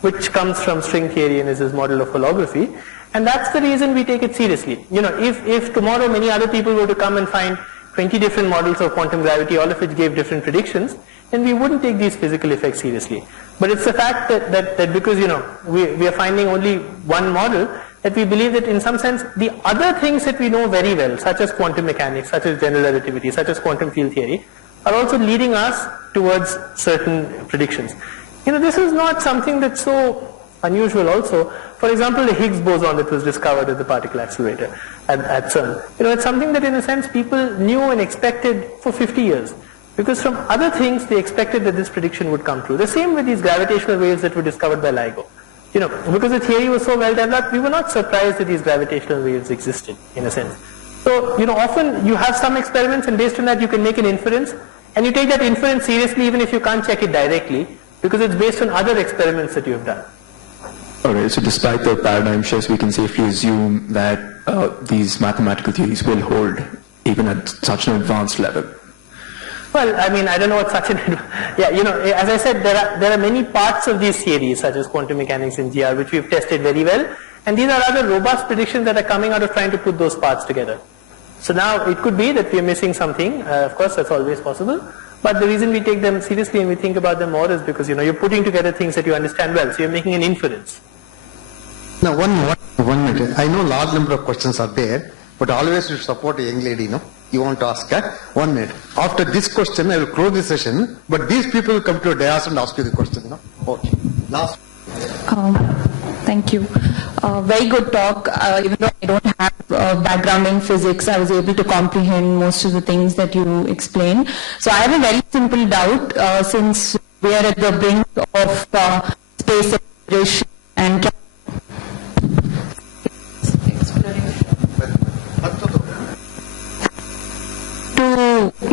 which comes from string theory and is this model of holography. And that's the reason we take it seriously. If tomorrow many other people were to come and find 20 different models of quantum gravity, all of which gave different predictions, then we wouldn't take these physical effects seriously. But it's the fact that because we are finding only one model, that we believe that in some sense the other things that we know very well, such as quantum mechanics, such as general relativity, such as quantum field theory, are also leading us towards certain predictions. This is not something that's so unusual also. For example, the Higgs boson that was discovered at the particle accelerator at CERN. It's something that in a sense people knew and expected for 50 years. Because from other things they expected that this prediction would come true. The same with these gravitational waves that were discovered by LIGO. Because the theory was so well developed, we were not surprised that these gravitational waves existed, in a sense. So, often you have some experiments, and based on that you can make an inference, and you take that inference seriously even if you can't check it directly, because it's based on other experiments that you have done. Alright, so despite the paradigm shifts, we can safely assume that these mathematical theories will hold even at such an advanced level. Well, I don't know what such an... as I said, there are many parts of these theories, such as quantum mechanics and GR, which we've tested very well, and these are rather robust predictions that are coming out of trying to put those parts together. So now, it could be that we are missing something, of course, that's always possible, but the reason we take them seriously and we think about them more is because, you're putting together things that you understand well, so you're making an inference. Now, one minute. I know large number of questions are there, but always you support a young lady, You want to ask her? 1 minute. After this question, I will close the session, but these people will come to a dais and ask you the question, Okay. Last. Thank you. Very good talk. Even though I don't have background in physics, I was able to comprehend most of the things that you explained. So I have a very simple doubt, since we are at the brink of space exploration and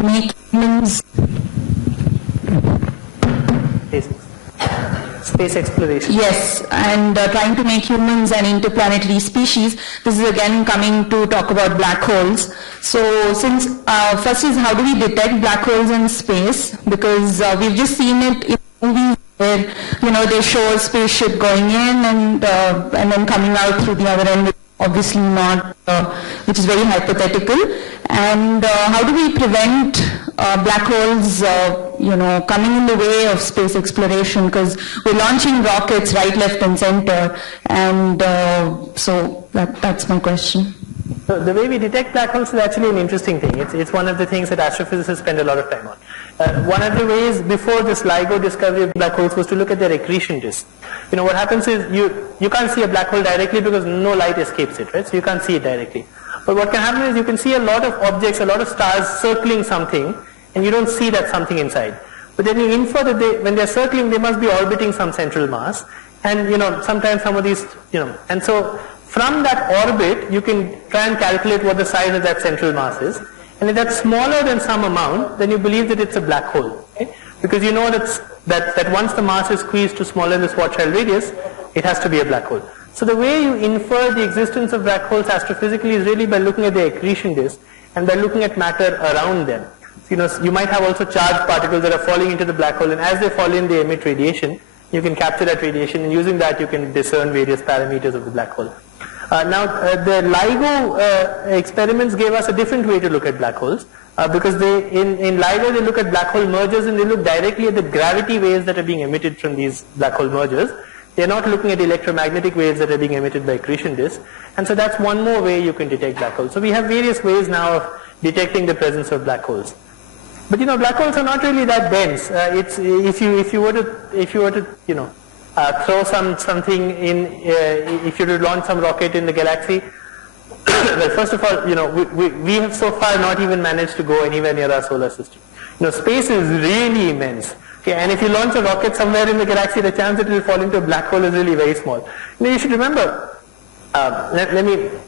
make humans space exploration. Yes, and trying to make humans an interplanetary species. This is again coming to talk about black holes. So since first is how do we detect black holes in space? Because we've just seen it in movies where they show a spaceship going in and then coming out through the other end. Obviously not, which is very hypothetical. And how do we prevent black holes, coming in the way of space exploration? Because we're launching rockets right, left, and center, and so that's my question. So the way we detect black holes is actually an interesting thing. It's one of the things that astrophysicists spend a lot of time on. One of the ways before this LIGO discovery of black holes was to look at their accretion disk. What happens is you can't see a black hole directly because no light escapes it, right? So you can't see it directly. But what can happen is you can see a lot of objects, a lot of stars circling something, and you don't see that something inside. But then you infer that when they're circling, they must be orbiting some central mass. And sometimes some of these, and so from that orbit, you can try and calculate what the size of that central mass is. And if that's smaller than some amount, then you believe that it's a black hole. Okay? Because you know that once the mass is squeezed to smaller than the Schwarzschild radius, it has to be a black hole. So the way you infer the existence of black holes astrophysically is really by looking at the accretion disk and by looking at matter around them. So, you might have also charged particles that are falling into the black hole, and as they fall in, they emit radiation. You can capture that radiation, and using that you can discern various parameters of the black hole. Now, the LIGO experiments gave us a different way to look at black holes, because in LIGO they look at black hole mergers and they look directly at the gravity waves that are being emitted from these black hole mergers. They're not looking at electromagnetic waves that are being emitted by accretion disks, and so that's one more way you can detect black holes. So we have various ways now of detecting the presence of black holes. But black holes are not really that dense. If you were to throw something in, if you were to launch some rocket in the galaxy, well, first of all, we have so far not even managed to go anywhere near our solar system. Space is really immense. Okay, and if you launch a rocket somewhere in the galaxy, the chance that it will fall into a black hole is really very small. You should remember,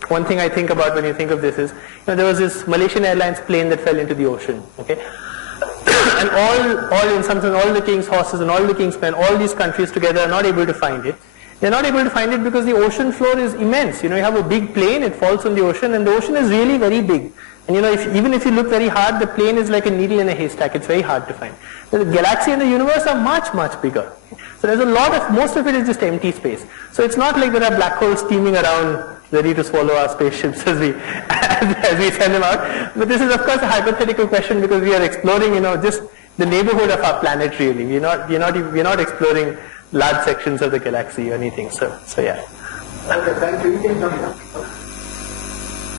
one thing I think about when you think of this is, there was this Malaysian Airlines plane that fell into the ocean. Okay, and all the king's horses and all the king's men, all these countries together are not able to find it. They're not able to find it because the ocean floor is immense. You have a big plane, it falls on the ocean, and the ocean is really very big. And even if you look very hard, the plane is like a needle in a haystack. It's very hard to find. The galaxy and the universe are much, much bigger. So there's most of it is just empty space. So it's not like there are black holes steaming around ready to swallow our spaceships as we send them out. But this is of course a hypothetical question because we are exploring, just the neighborhood of our planet really. We're not exploring large sections of the galaxy or anything. So yeah. Okay, thank you.